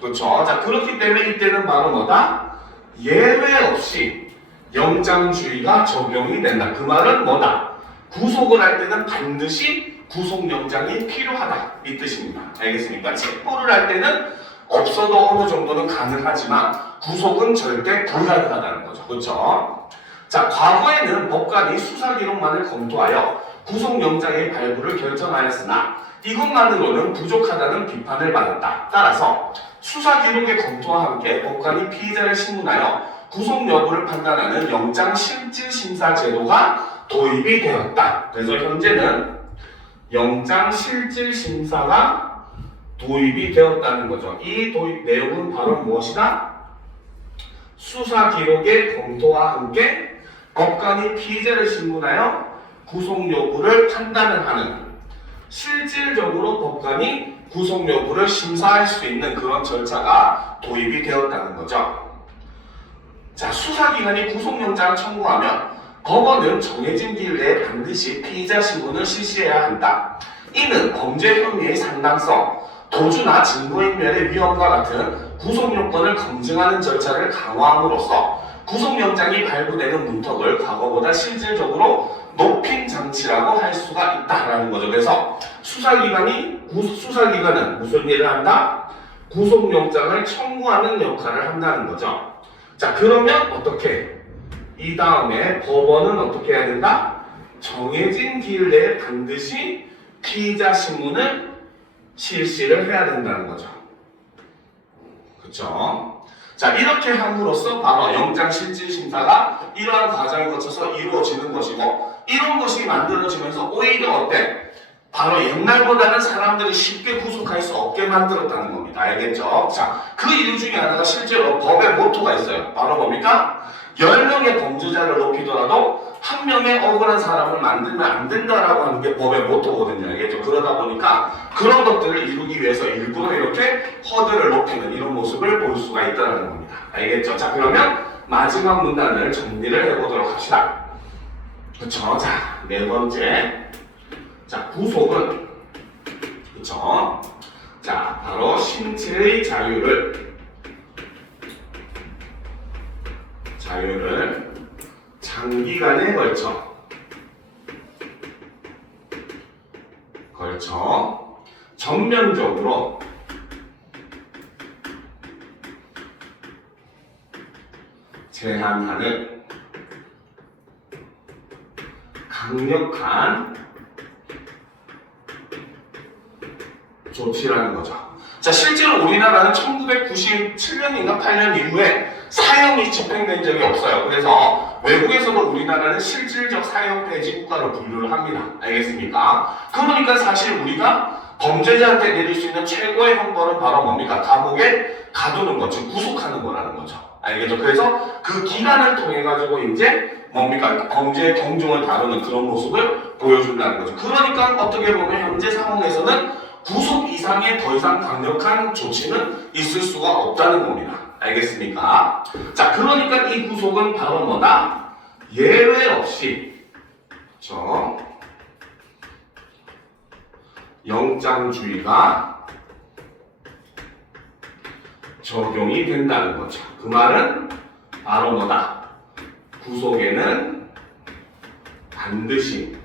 그렇죠? 자, 그렇기 때문에 이때는 바로 뭐다? 예외 없이 영장주의가 적용이 된다. 그 말은 뭐다? 구속을 할 때는 반드시 구속영장이 필요하다. 이 뜻입니다. 알겠습니까? 체포를 할 때는 없어도 어느 정도는 가능하지만 구속은 절대 불가능하다는 거죠. 그렇죠? 자, 과거에는 법관이 수사기록만을 검토하여 구속영장의 발부를 결정하였으나 이것만으로는 부족하다는 비판을 받았다. 따라서 수사기록의 검토와 함께 법관이 피의자를 신문하여 구속 여부를 판단하는 영장실질심사 제도가 도입이 되었다. 그래서 현재는 영장실질심사가 도입이 되었다는 거죠. 이 도입 내용은 바로 무엇이다? 수사기록의 검토와 함께 법관이 피의자를 신문하여 구속 여부를 판단을 하는, 실질적으로 법관이 구속 여부를 심사할 수 있는 그런 절차가 도입이 되었다는 거죠. 자, 수사기관이 구속영장을 청구하면 법원은 정해진 기일 내에 반드시 피의자 신문을 실시해야 한다. 이는 범죄 혐의의 상당성, 도주나 증거인멸의 위험과 같은 구속요건을 검증하는 절차를 강화함으로써 구속영장이 발부되는 문턱을 과거보다 실질적으로 높인 장치라고 할 수가 있다라는 거죠. 그래서 수사기관은 무슨 일을 한다? 구속영장을 청구하는 역할을 한다는 거죠. 자, 그러면 어떻게? 이 다음에 법원은 어떻게 해야 된다? 정해진 기일 내에 반드시 피의자 신문을 실시를 해야 된다는 거죠. 그렇죠? 자, 이렇게 함으로써 바로 영장실질심사가 이러한 과정을 거쳐서 이루어지는 것이고, 이런 것이 만들어지면서 오히려 어때? 바로 옛날보다는 사람들이 쉽게 구속할 수 없게 만들었다는 겁니다. 알겠죠? 자, 그 이유 중에 하나가 실제로 법의 모토가 있어요. 바로 뭡니까? 10명의 범죄자를 높이더라도 한 명의 억울한 사람을 만들면 안 된다라고 하는 게 법의 모토거든요. 알겠죠? 그러다 보니까 그런 것들을 이루기 위해서 일부러 이렇게 허들을 높이는 이런 모습을 볼 수가 있다는 겁니다. 알겠죠? 자, 그러면 마지막 문단을 정리를 해보도록 합시다. 그쵸? 자, 네 번째. 자, 구속은, 그쵸? 자, 바로 신체의 자유를 장기간에 걸쳐 전면적으로 제한하는 강력한 조치라는 거죠. 자, 실제로 우리나라는 1997년인가 8년 이후에 사형이 집행된 적이 없어요. 그래서 외국에서도 우리나라는 실질적 사형 폐지 국가로 분류를 합니다. 알겠습니까? 그러니까 사실 우리가 범죄자한테 내릴 수 있는 최고의 형벌은 바로 뭡니까? 감옥에 가두는 것, 즉 구속하는 거라는 거죠. 알겠죠? 그래서 그 기간을 통해 가지고 이제 뭡니까? 범죄의 경중을 다루는 그런 모습을 보여준다는 거죠. 그러니까 어떻게 보면 현재 상황에서는 구속 이상의 더 이상 강력한 조치는 있을 수가 없다는 겁니다. 알겠습니까? 자, 그러니까 이 구속은 바로 뭐다? 예외 없이, 그렇죠? 영장주의가 적용이 된다는 거죠. 그 말은 바로 뭐다? 구속에는 반드시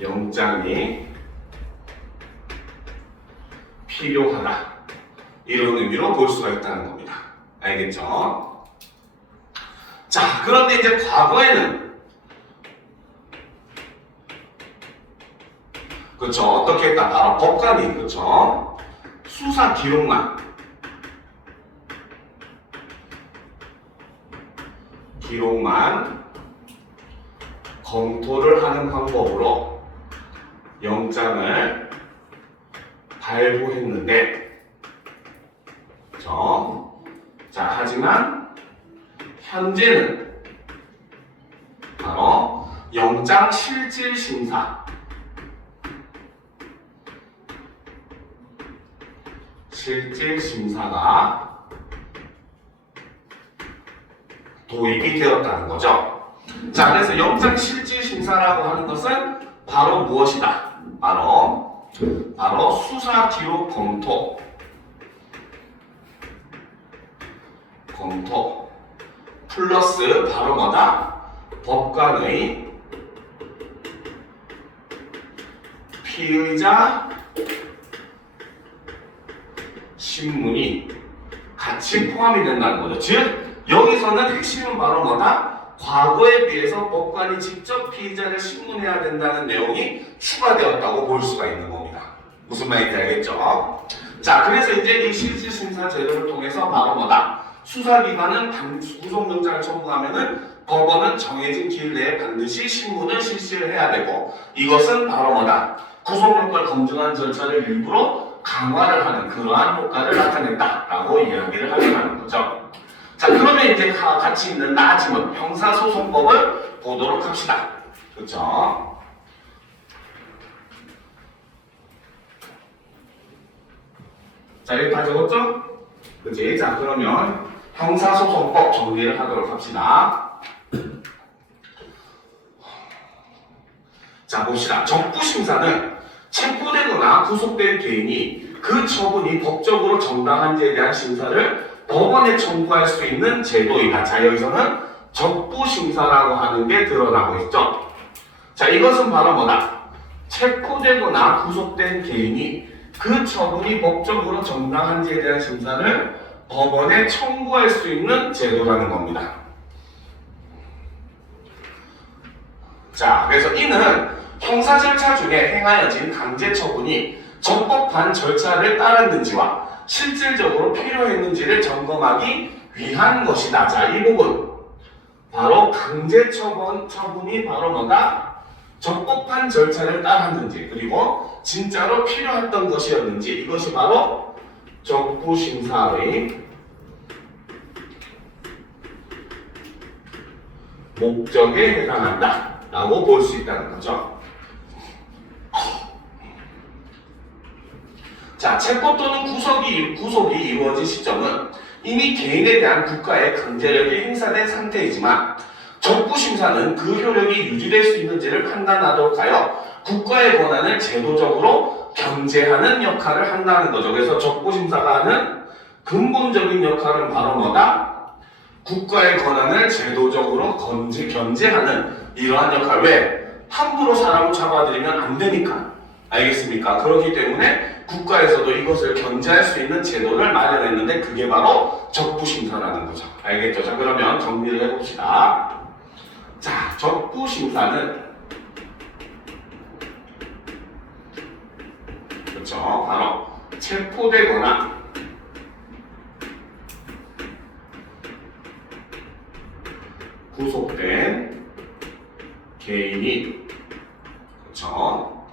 영장이 필요하다. 이런 의미로 볼 수가 있다는 겁니다. 알겠죠? 자, 그런데 이제 과거에는 그렇죠? 어떻게 했다? 바로 법관이 그렇죠? 수사 기록만 검토를 하는 방법으로 영장을 발부했는데, 그렇죠? 자, 하지만 현재는 바로 영장 실질심사가 도입이 되었다는 거죠. 자, 그래서 영장 실질심사라고 하는 것은 바로 무엇이다? 바로 수사 기록 검토 플러스 바로 뭐다? 법관의 피의자 신문이 같이 포함이 된다는 거죠. 즉 여기서는 핵심은 바로 뭐다? 과거에 비해서 법관이 직접 피의자를 신문해야 된다는 내용이 추가되었다고 볼 수가 있는 겁니다. 무슨 말인지 알겠죠? 자, 그래서 이제 이 실질심사 제도를 통해서 바로 뭐다? 수사기관은 구속영장을 청구하면은 법원은 정해진 기일 내에 반드시 신문을 실시를 해야 되고, 이것은 바로 뭐다? 구속영장을 검증한 절차를 일부러 강화를 하는 그러한 효과를 나타냈다라고 이야기를 하려는 거죠. 자, 그러면 이제 같이 있는 나지문 형사소송법을 보도록 합시다. 그렇죠? 자, 여기 다 적었죠? 그치? 자, 그러면 형사소송법 정리를 하도록 합시다. 자, 봅시다. 적부심사는 체포되거나 구속된 개인이 그 처분이 법적으로 정당한지에 대한 심사를 법원에 청구할 수 있는 제도이다. 자, 여기서는 적부심사라고 하는 게 드러나고 있죠. 자, 이것은 바로 뭐다? 체포되거나 구속된 개인이 그 처분이 법적으로 정당한지에 대한 심사를 법원에 청구할 수 있는 제도라는 겁니다. 자, 그래서 이는 형사 절차 중에 행하여진 강제 처분이 적법한 절차를 따랐는지와 실질적으로 필요했는지를 점검하기 위한 것이다. 자, 이 부분 바로 강제 처분이 바로 뭐다? 적법한 절차를 따랐는지, 그리고 진짜로 필요했던 것이었는지, 이것이 바로 적부심사의 목적에 해당한다 라고 볼 수 있다는 거죠. 자, 체포 또는 구속이 이루어진 시점은 이미 개인에 대한 국가의 강제력이 행사된 상태이지만, 적부심사는 그 효력이 유지될 수 있는지를 판단하도록 하여 국가의 권한을 제도적으로 견제하는 역할을 한다는 거죠. 그래서 적부심사가 하는 근본적인 역할은 바로 뭐다? 국가의 권한을 제도적으로 견제하는 이러한 역할. 왜? 함부로 사람을 잡아들이면 안 되니까. 알겠습니까? 그렇기 때문에 국가에서도 이것을 견제할 수 있는 제도를 마련했는데 그게 바로 적부심사라는 거죠. 알겠죠? 자, 그러면 정리를 해봅시다. 자, 적부심사는 그렇죠. 바로 체포되거나 구속된 개인이 그렇죠.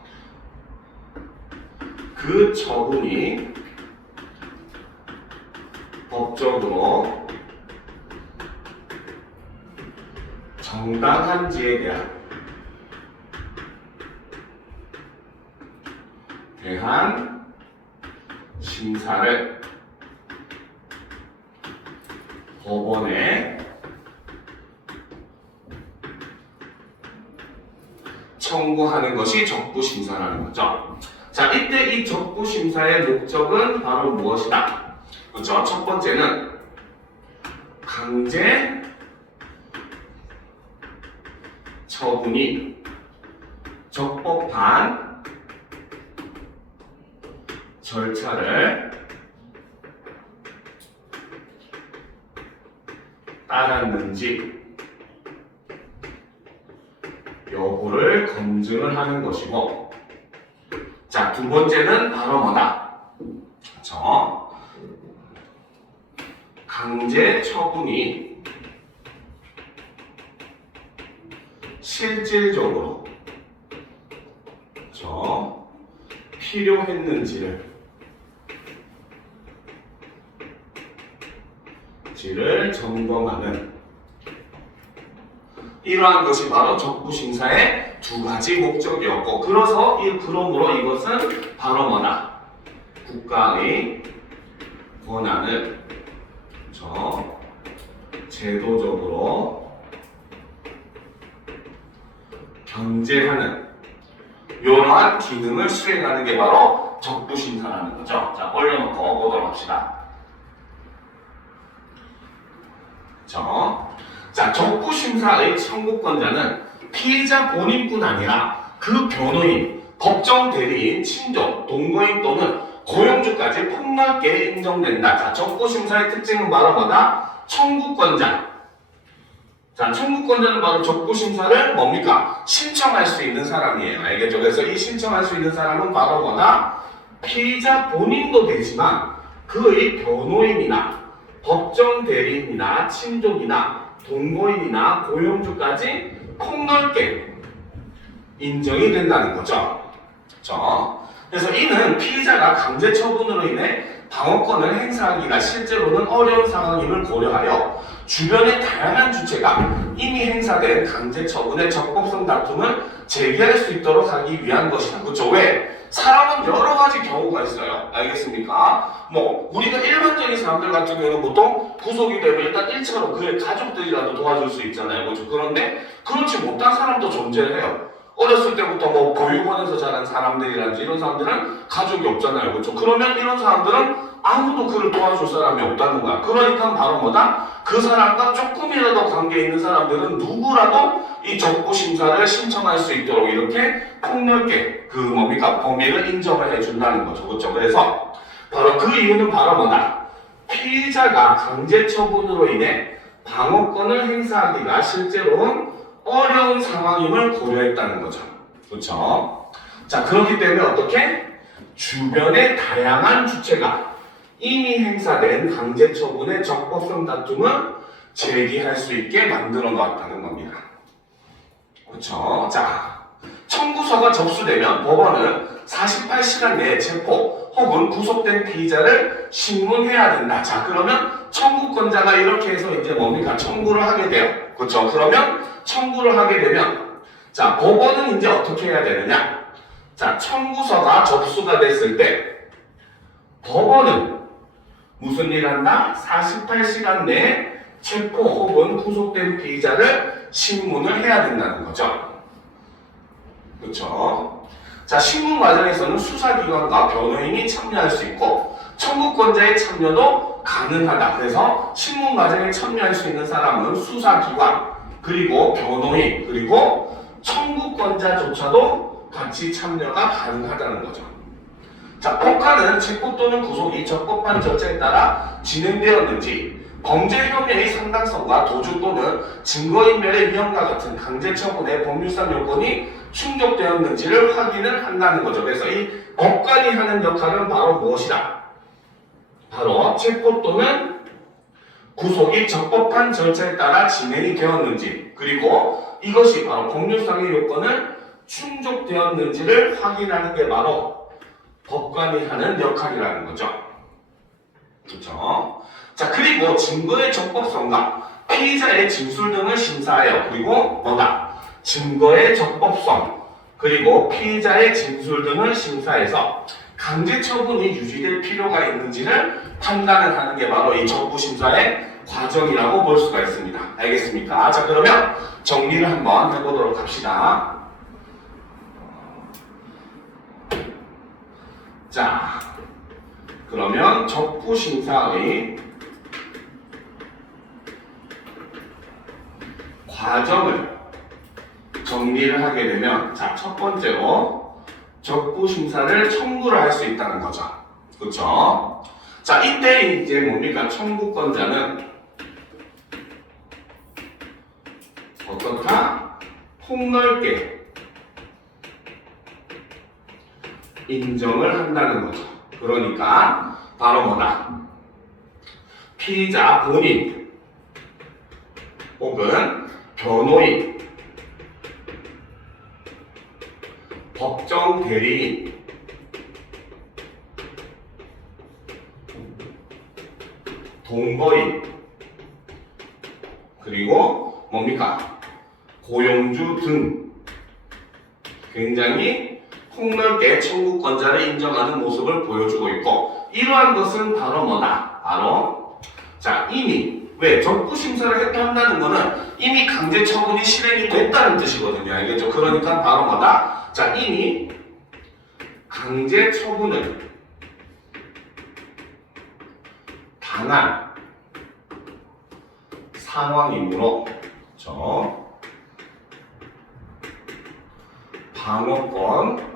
그 처분이 법적으로 정당한지에 대한 심사를 법원에 청구하는 것이 적부심사라는 거죠. 자, 이때 이 적부심사의 목적은 바로 무엇이다? 그렇죠. 첫 번째는 강제 처분이 적법한 절차를 따랐는지 여부를 검증을 하는 것이고, 자, 두 번째는 바로 뭐다? 그렇죠. 강제 처분이 실질적으로 그렇죠. 필요했는지를 점검하는 이러한 것이 바로 적부심사의 두 가지 목적이었고, 그러므로 이것은 바로 뭐다? 국가의 권한을 제도적으로 견제하는 이러한 기능을 수행하는 게 바로 적부심사라는 거죠. 자, 올려놓고 보도록 합시다. 자, 적부심사의 청구권자는 피의자 본인뿐 아니라 그 변호인, 법정 대리인, 친족, 동거인 또는 고용주까지 폭넓게 인정된다. 자, 적부심사의 특징은 바로 뭐다? 청구권자. 자, 청구권자는 바로 적부심사를 뭡니까? 신청할 수 있는 사람이에요. 알겠죠? 그래서 이 신청할 수 있는 사람은 바로 뭐다? 피의자 본인도 되지만 그의 변호인이나 법정 대리인이나 친족이나 동거인이나 고용주까지 폭넓게 인정이 된다는 거죠. 그래서 이는 피의자가 강제 처분으로 인해 방어권을 행사하기가 실제로는 어려운 상황임을 고려하여 주변의 다양한 주체가 이미 행사된 강제 처분의 적법성 다툼을 제기할 수 있도록 하기 위한 것이다. 그렇죠? 왜? 사람은 여러 가지 경우가 있어요. 알겠습니까? 우리가 일반적인 사람들 같은 경우는 보통 구속이 되면 일단 1차로 그의 가족들이라도 도와줄 수 있잖아요. 그렇죠? 그런데 그렇지 못한 사람도 존재를 해요. 어렸을 때부터 보육원에서 자란 사람들이라든지 이런 사람들은 가족이 없잖아요. 그렇죠? 그러면 이런 사람들은 아무도 그를 도와줄 사람이 없다는 거야. 그러니까 바로 뭐다? 그 사람과 조금이라도 관계 있는 사람들은 누구라도 이 적부심사를 신청할 수 있도록 이렇게 폭넓게 범위를 인정을 해준다는 거죠. 그렇죠? 그래서 바로 그 이유는 바로 뭐다? 피의자가 강제 처분으로 인해 방어권을 행사하기가 실제로는 어려운 상황임을 고려했다는 거죠. 그렇죠? 자, 그렇기 때문에 어떻게? 주변의 다양한 주체가 이미 행사된 강제 처분의 적법성 다툼을 제기할 수 있게 만들어 놓았다는 겁니다. 그렇죠? 자, 청구서가 접수되면 법원은 48시간 내에 체포 혹은 구속된 피의자를 신문해야 된다. 자, 그러면 청구권자가 이렇게 해서 이제 청구를 하게 돼요. 그렇죠? 그러면 청구를 하게 되면 자, 법원은 이제 어떻게 해야 되느냐? 자, 청구서가 접수가 됐을 때 법원은 무슨 일을 한다? 48시간 내에 체포 혹은 구속된 피의자를 신문을 해야 된다는 거죠. 그렇죠? 자, 신문 과정에서는 수사기관과 변호인이 참여할 수 있고 청구권자의 참여도 가능하다. 그래서 신문 과정에 참여할 수 있는 사람은 수사기관, 그리고 변호인, 그리고 청구권자조차도 같이 참여가 가능하다는 거죠. 자, 법관은 체포 또는 구속이 적법한 절차에 따라 진행되었는지, 범죄 혐의의 상당성과 도주 또는 증거인멸의 위험과 같은 강제 처분의 법률상 요건이 충족되었는지를 확인을 한다는 거죠. 그래서 이 법관이 하는 역할은 바로 무엇이다? 바로 체포 또는 구속이 적법한 절차에 따라 진행이 되었는지, 그리고 이것이 바로 법률상의 요건을 충족되었는지를 확인하는 게 바로 법관이 하는 역할이라는 거죠. 그렇죠? 자, 그리고 증거의 적법성과 피의자의 진술 등을 심사하여, 그리고 증거의 적법성, 그리고 피의자의 진술 등을 심사해서 강제 처분이 유지될 필요가 있는지를 판단을 하는 게 바로 이 적부심사의 과정이라고 볼 수가 있습니다. 알겠습니까? 자, 그러면 정리를 한번 해보도록 합시다. 자, 그러면 적부심사의 과정을 정리를 하게 되면, 자, 첫 번째로 적부심사를 청구를 할 수 있다는 거죠. 그렇죠? 자, 이때 이제 청구권자는 어떻다? 폭넓게 인정을 한다는 거죠. 그러니까 바로 피의자 본인 혹은 변호인, 법정 대리인, 동거인, 그리고 고용주 등 굉장히 폭넓게 청구권자를 인정하는 모습을 보여주고 있고, 이러한 것은 바로 바로 이미 왜 적부심사를 한다는 거는 이미 강제 처분이 실행이 됐다는 뜻이거든요. 알겠죠? 그러니까 바로 뭐다? 자, 이미 강제 처분을 당한 상황이므로 방어권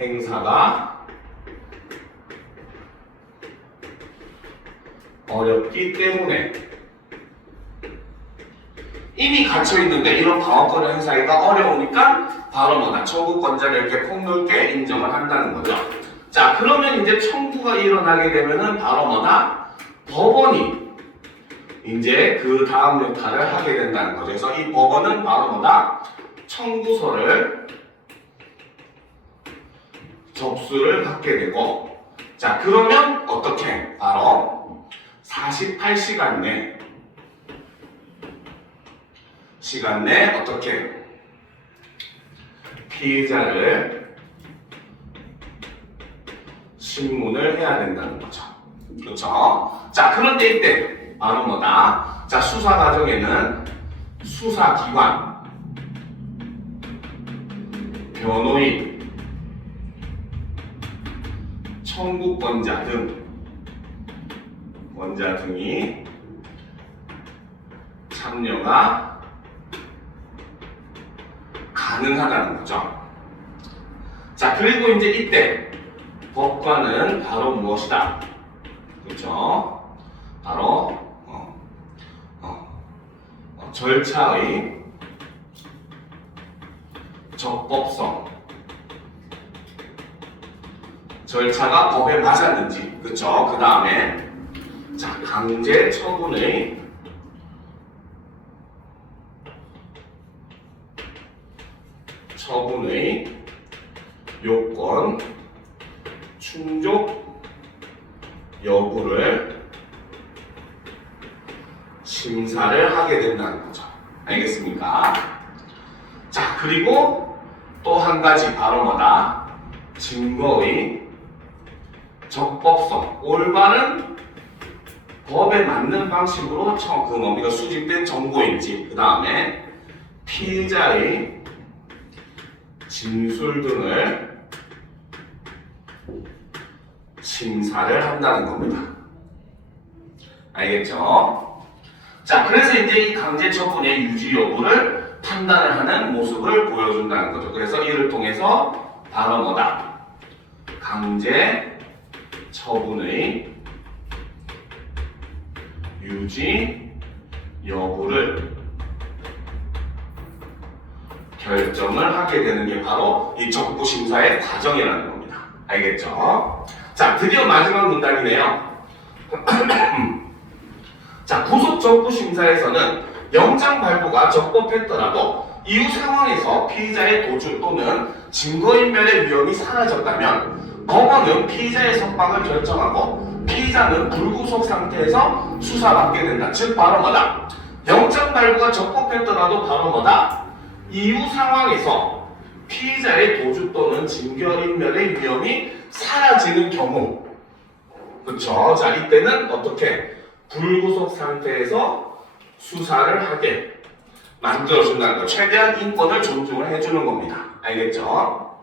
행사가 어렵기 때문에 이미 갇혀있는데 이런 방어권 행사가 어려우니까 바로 뭐다? 청구권자를 이렇게 폭넓게 인정을 한다는 거죠. 자, 그러면 이제 청구가 일어나게 되면은 바로 뭐다? 법원이 이제 그 다음 역할을 하게 된다는 거죠. 그래서 이 법원은 바로 뭐다? 청구서를 접수를 받게 되고, 자, 그러면 어떻게? 바로 48시간 내 어떻게? 피해자를 신문을 해야 된다는 거죠. 그렇죠? 자, 그런데 이때 바로 뭐다? 자, 수사 과정에는 수사기관, 변호인, 청구권자 등이 참여가 가능하다는 거죠. 자, 그리고 이제 이때 법관은 바로 무엇이다? 그렇죠? 바로 절차의 적법성, 절차가 법에 맞았는지, 그렇죠? 그 다음에 자, 강제 처분의 요건 충족 여부를 심사를 하게 된다는 거죠. 알겠습니까? 자, 그리고 또 한 가지 바로 뭐다? 증거의 적법성, 올바른 법에 맞는 방식으로 뭡니까? 수집된 정보인지, 그 다음에 피해자의 진술 등을 심사를 한다는 겁니다. 알겠죠? 자, 그래서 이제 이 강제 처분의 유지 여부를 판단을 하는 모습을 보여준다는 거죠. 그래서 이를 통해서 바로 뭐다? 강제 처분의 유지 여부를 결정을 하게 되는 게 바로 이 적부심사의 과정이라는 겁니다. 알겠죠? 자, 드디어 마지막 문단이네요. 자, 구속 적부심사에서는 영장 발부가 적법했더라도 이후 상황에서 피의자의 도주 또는 증거인멸의 위험이 사라졌다면 법원은 피의자의 석방을 결정하고 피의자는 불구속 상태에서 수사받게 된다. 즉 바로 뭐다? 영장 발부가 적법했더라도 바로 뭐다? 이후 상황에서 피의자의 도주 또는 증거인멸의 위험이 사라지는 경우, 그렇죠? 자, 이때는 어떻게? 불구속 상태에서 수사를 하게 만들어준다는 거. 최대한 인권을 존중을 해주는 겁니다. 알겠죠?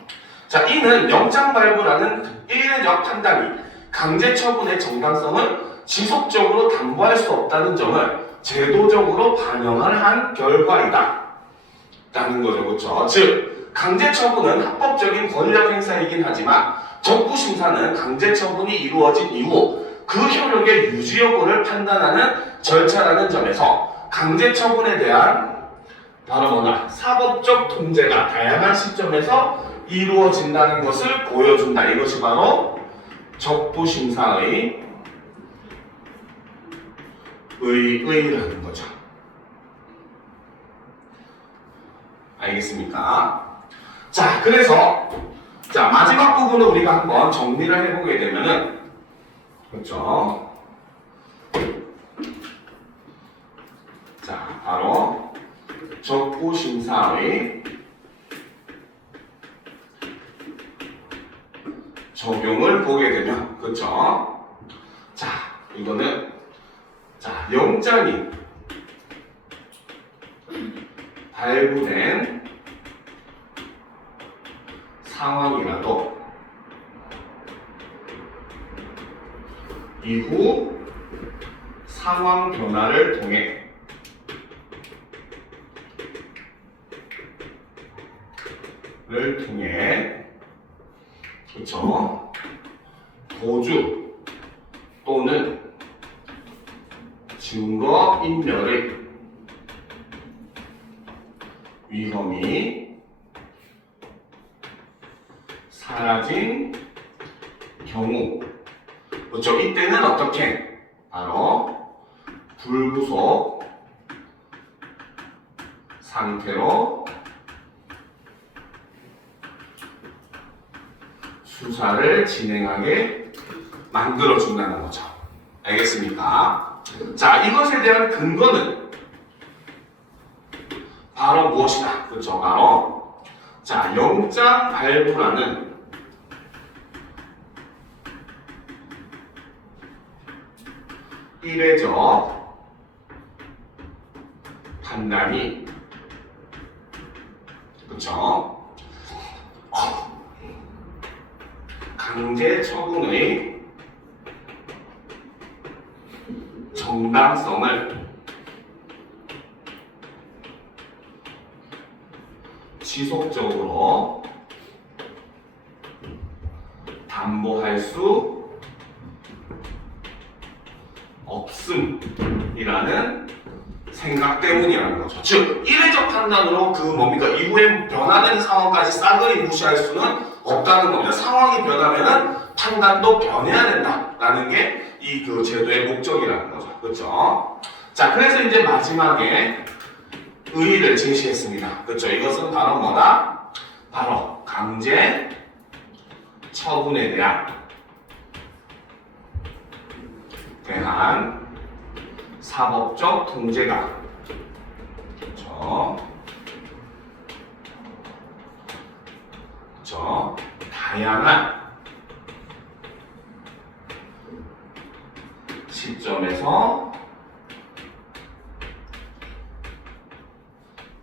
자, 이는 영장 발부라는 이례적 판단이 강제 처분의 정당성을 지속적으로 담보할 수 없다는 점을 제도적으로 반영을 한 결과이다. 라는 거죠. 그렇죠? 즉, 강제 처분은 합법적인 권력 행사이긴 하지만 적부심사는 강제 처분이 이루어진 이후 그 효력의 유지 여부를 판단하는 절차라는 점에서 강제 처분에 대한 바로 뭐다? 사법적 통제가 다양한 시점에서 이루어진다는 것을 보여준다. 이것이 바로 적부심사의 의의라는 거죠. 알겠습니까? 자, 그래서 자, 마지막 부분을 우리가 한번 정리를 해보게 되면은, 그렇죠? 자, 바로 적부심사의 적용을 보게 되면, 그렇죠? 자, 이거는 자, 영장이 발부된 상황이라도 이후 상황 변화를 통해 그렇죠? 도주 또는 증거 인멸의 위험이 사라진 경우, 그렇죠? 이때는 어떻게? 바로 불구속 상태로 수사를 진행하게 만들어준다는 거죠. 알겠습니까? 자, 이것에 대한 근거는 바로 무엇이다? 그렇죠? 바로 자, 영장 발부라는 이례적 판단이 그렇죠? 강제 처분의 정당성을 지속적으로 담보할 수 없음이라는 생각 때문이라는 거죠. 즉, 이례적 판단으로 그 뭡니까? 이후에 변화되는 상황까지 싸그리 무시할 수는 없다는 겁니다. 상황이 변하면은 판단도 변해야 된다라는 게 이 그 제도의 목적이라는 거죠. 그렇죠? 자, 그래서 이제 마지막에 의의를 제시했습니다. 그렇죠? 이것은 바로 뭐다? 바로 강제 처분에 대한 사법적 통제가 그렇죠? 다양한 시점에서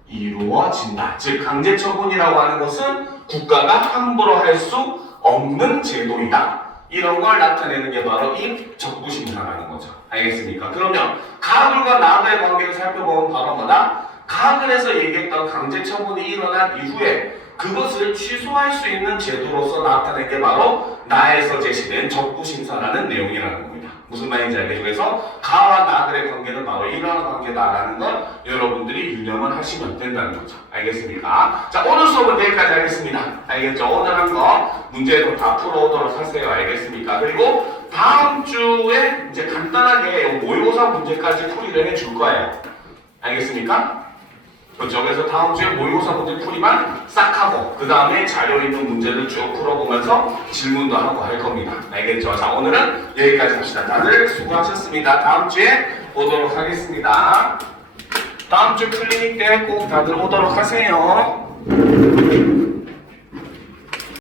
이루어진다. 즉, 강제처분이라고 하는 것은 국가가 함부로 할 수 없는 제도이다. 이런 걸 나타내는 게 바로 이 적부심사라는 거죠. 알겠습니까? 그러면 가하들과 나하들의 관계를 살펴보면 바로 뭐다? 가하들에서 얘기했던 강제처분이 일어난 이후에 그것을 취소할 수 있는 제도로서 나타낸 게 바로 나에서 제시된 적부심사라는 내용이라는 겁니다. 무슨 말인지 알겠죠? 그래서 가와 나들의 관계는 바로 이러한 관계다라는 걸 여러분들이 유념을 하시면 된다는 거죠. 알겠습니까? 자, 오늘 수업은 여기까지 하겠습니다. 알겠죠? 오늘 한 거 문제도 다 풀어오도록 하세요. 알겠습니까? 그리고 다음 주에 이제 간단하게 모의고사 문제까지 풀이를 해줄 거예요. 알겠습니까? 그렇죠. 그래서 다음 주에 모의고사 문제 풀이만 싹 하고 그 다음에 자료 있는 문제를 쭉 풀어보면서 질문도 하고 할 겁니다. 알겠죠? 자, 오늘은 여기까지 합시다. 다들 수고하셨습니다. 다음 주에 오도록 하겠습니다. 다음 주 클리닉 때 꼭 다들 오도록 하세요.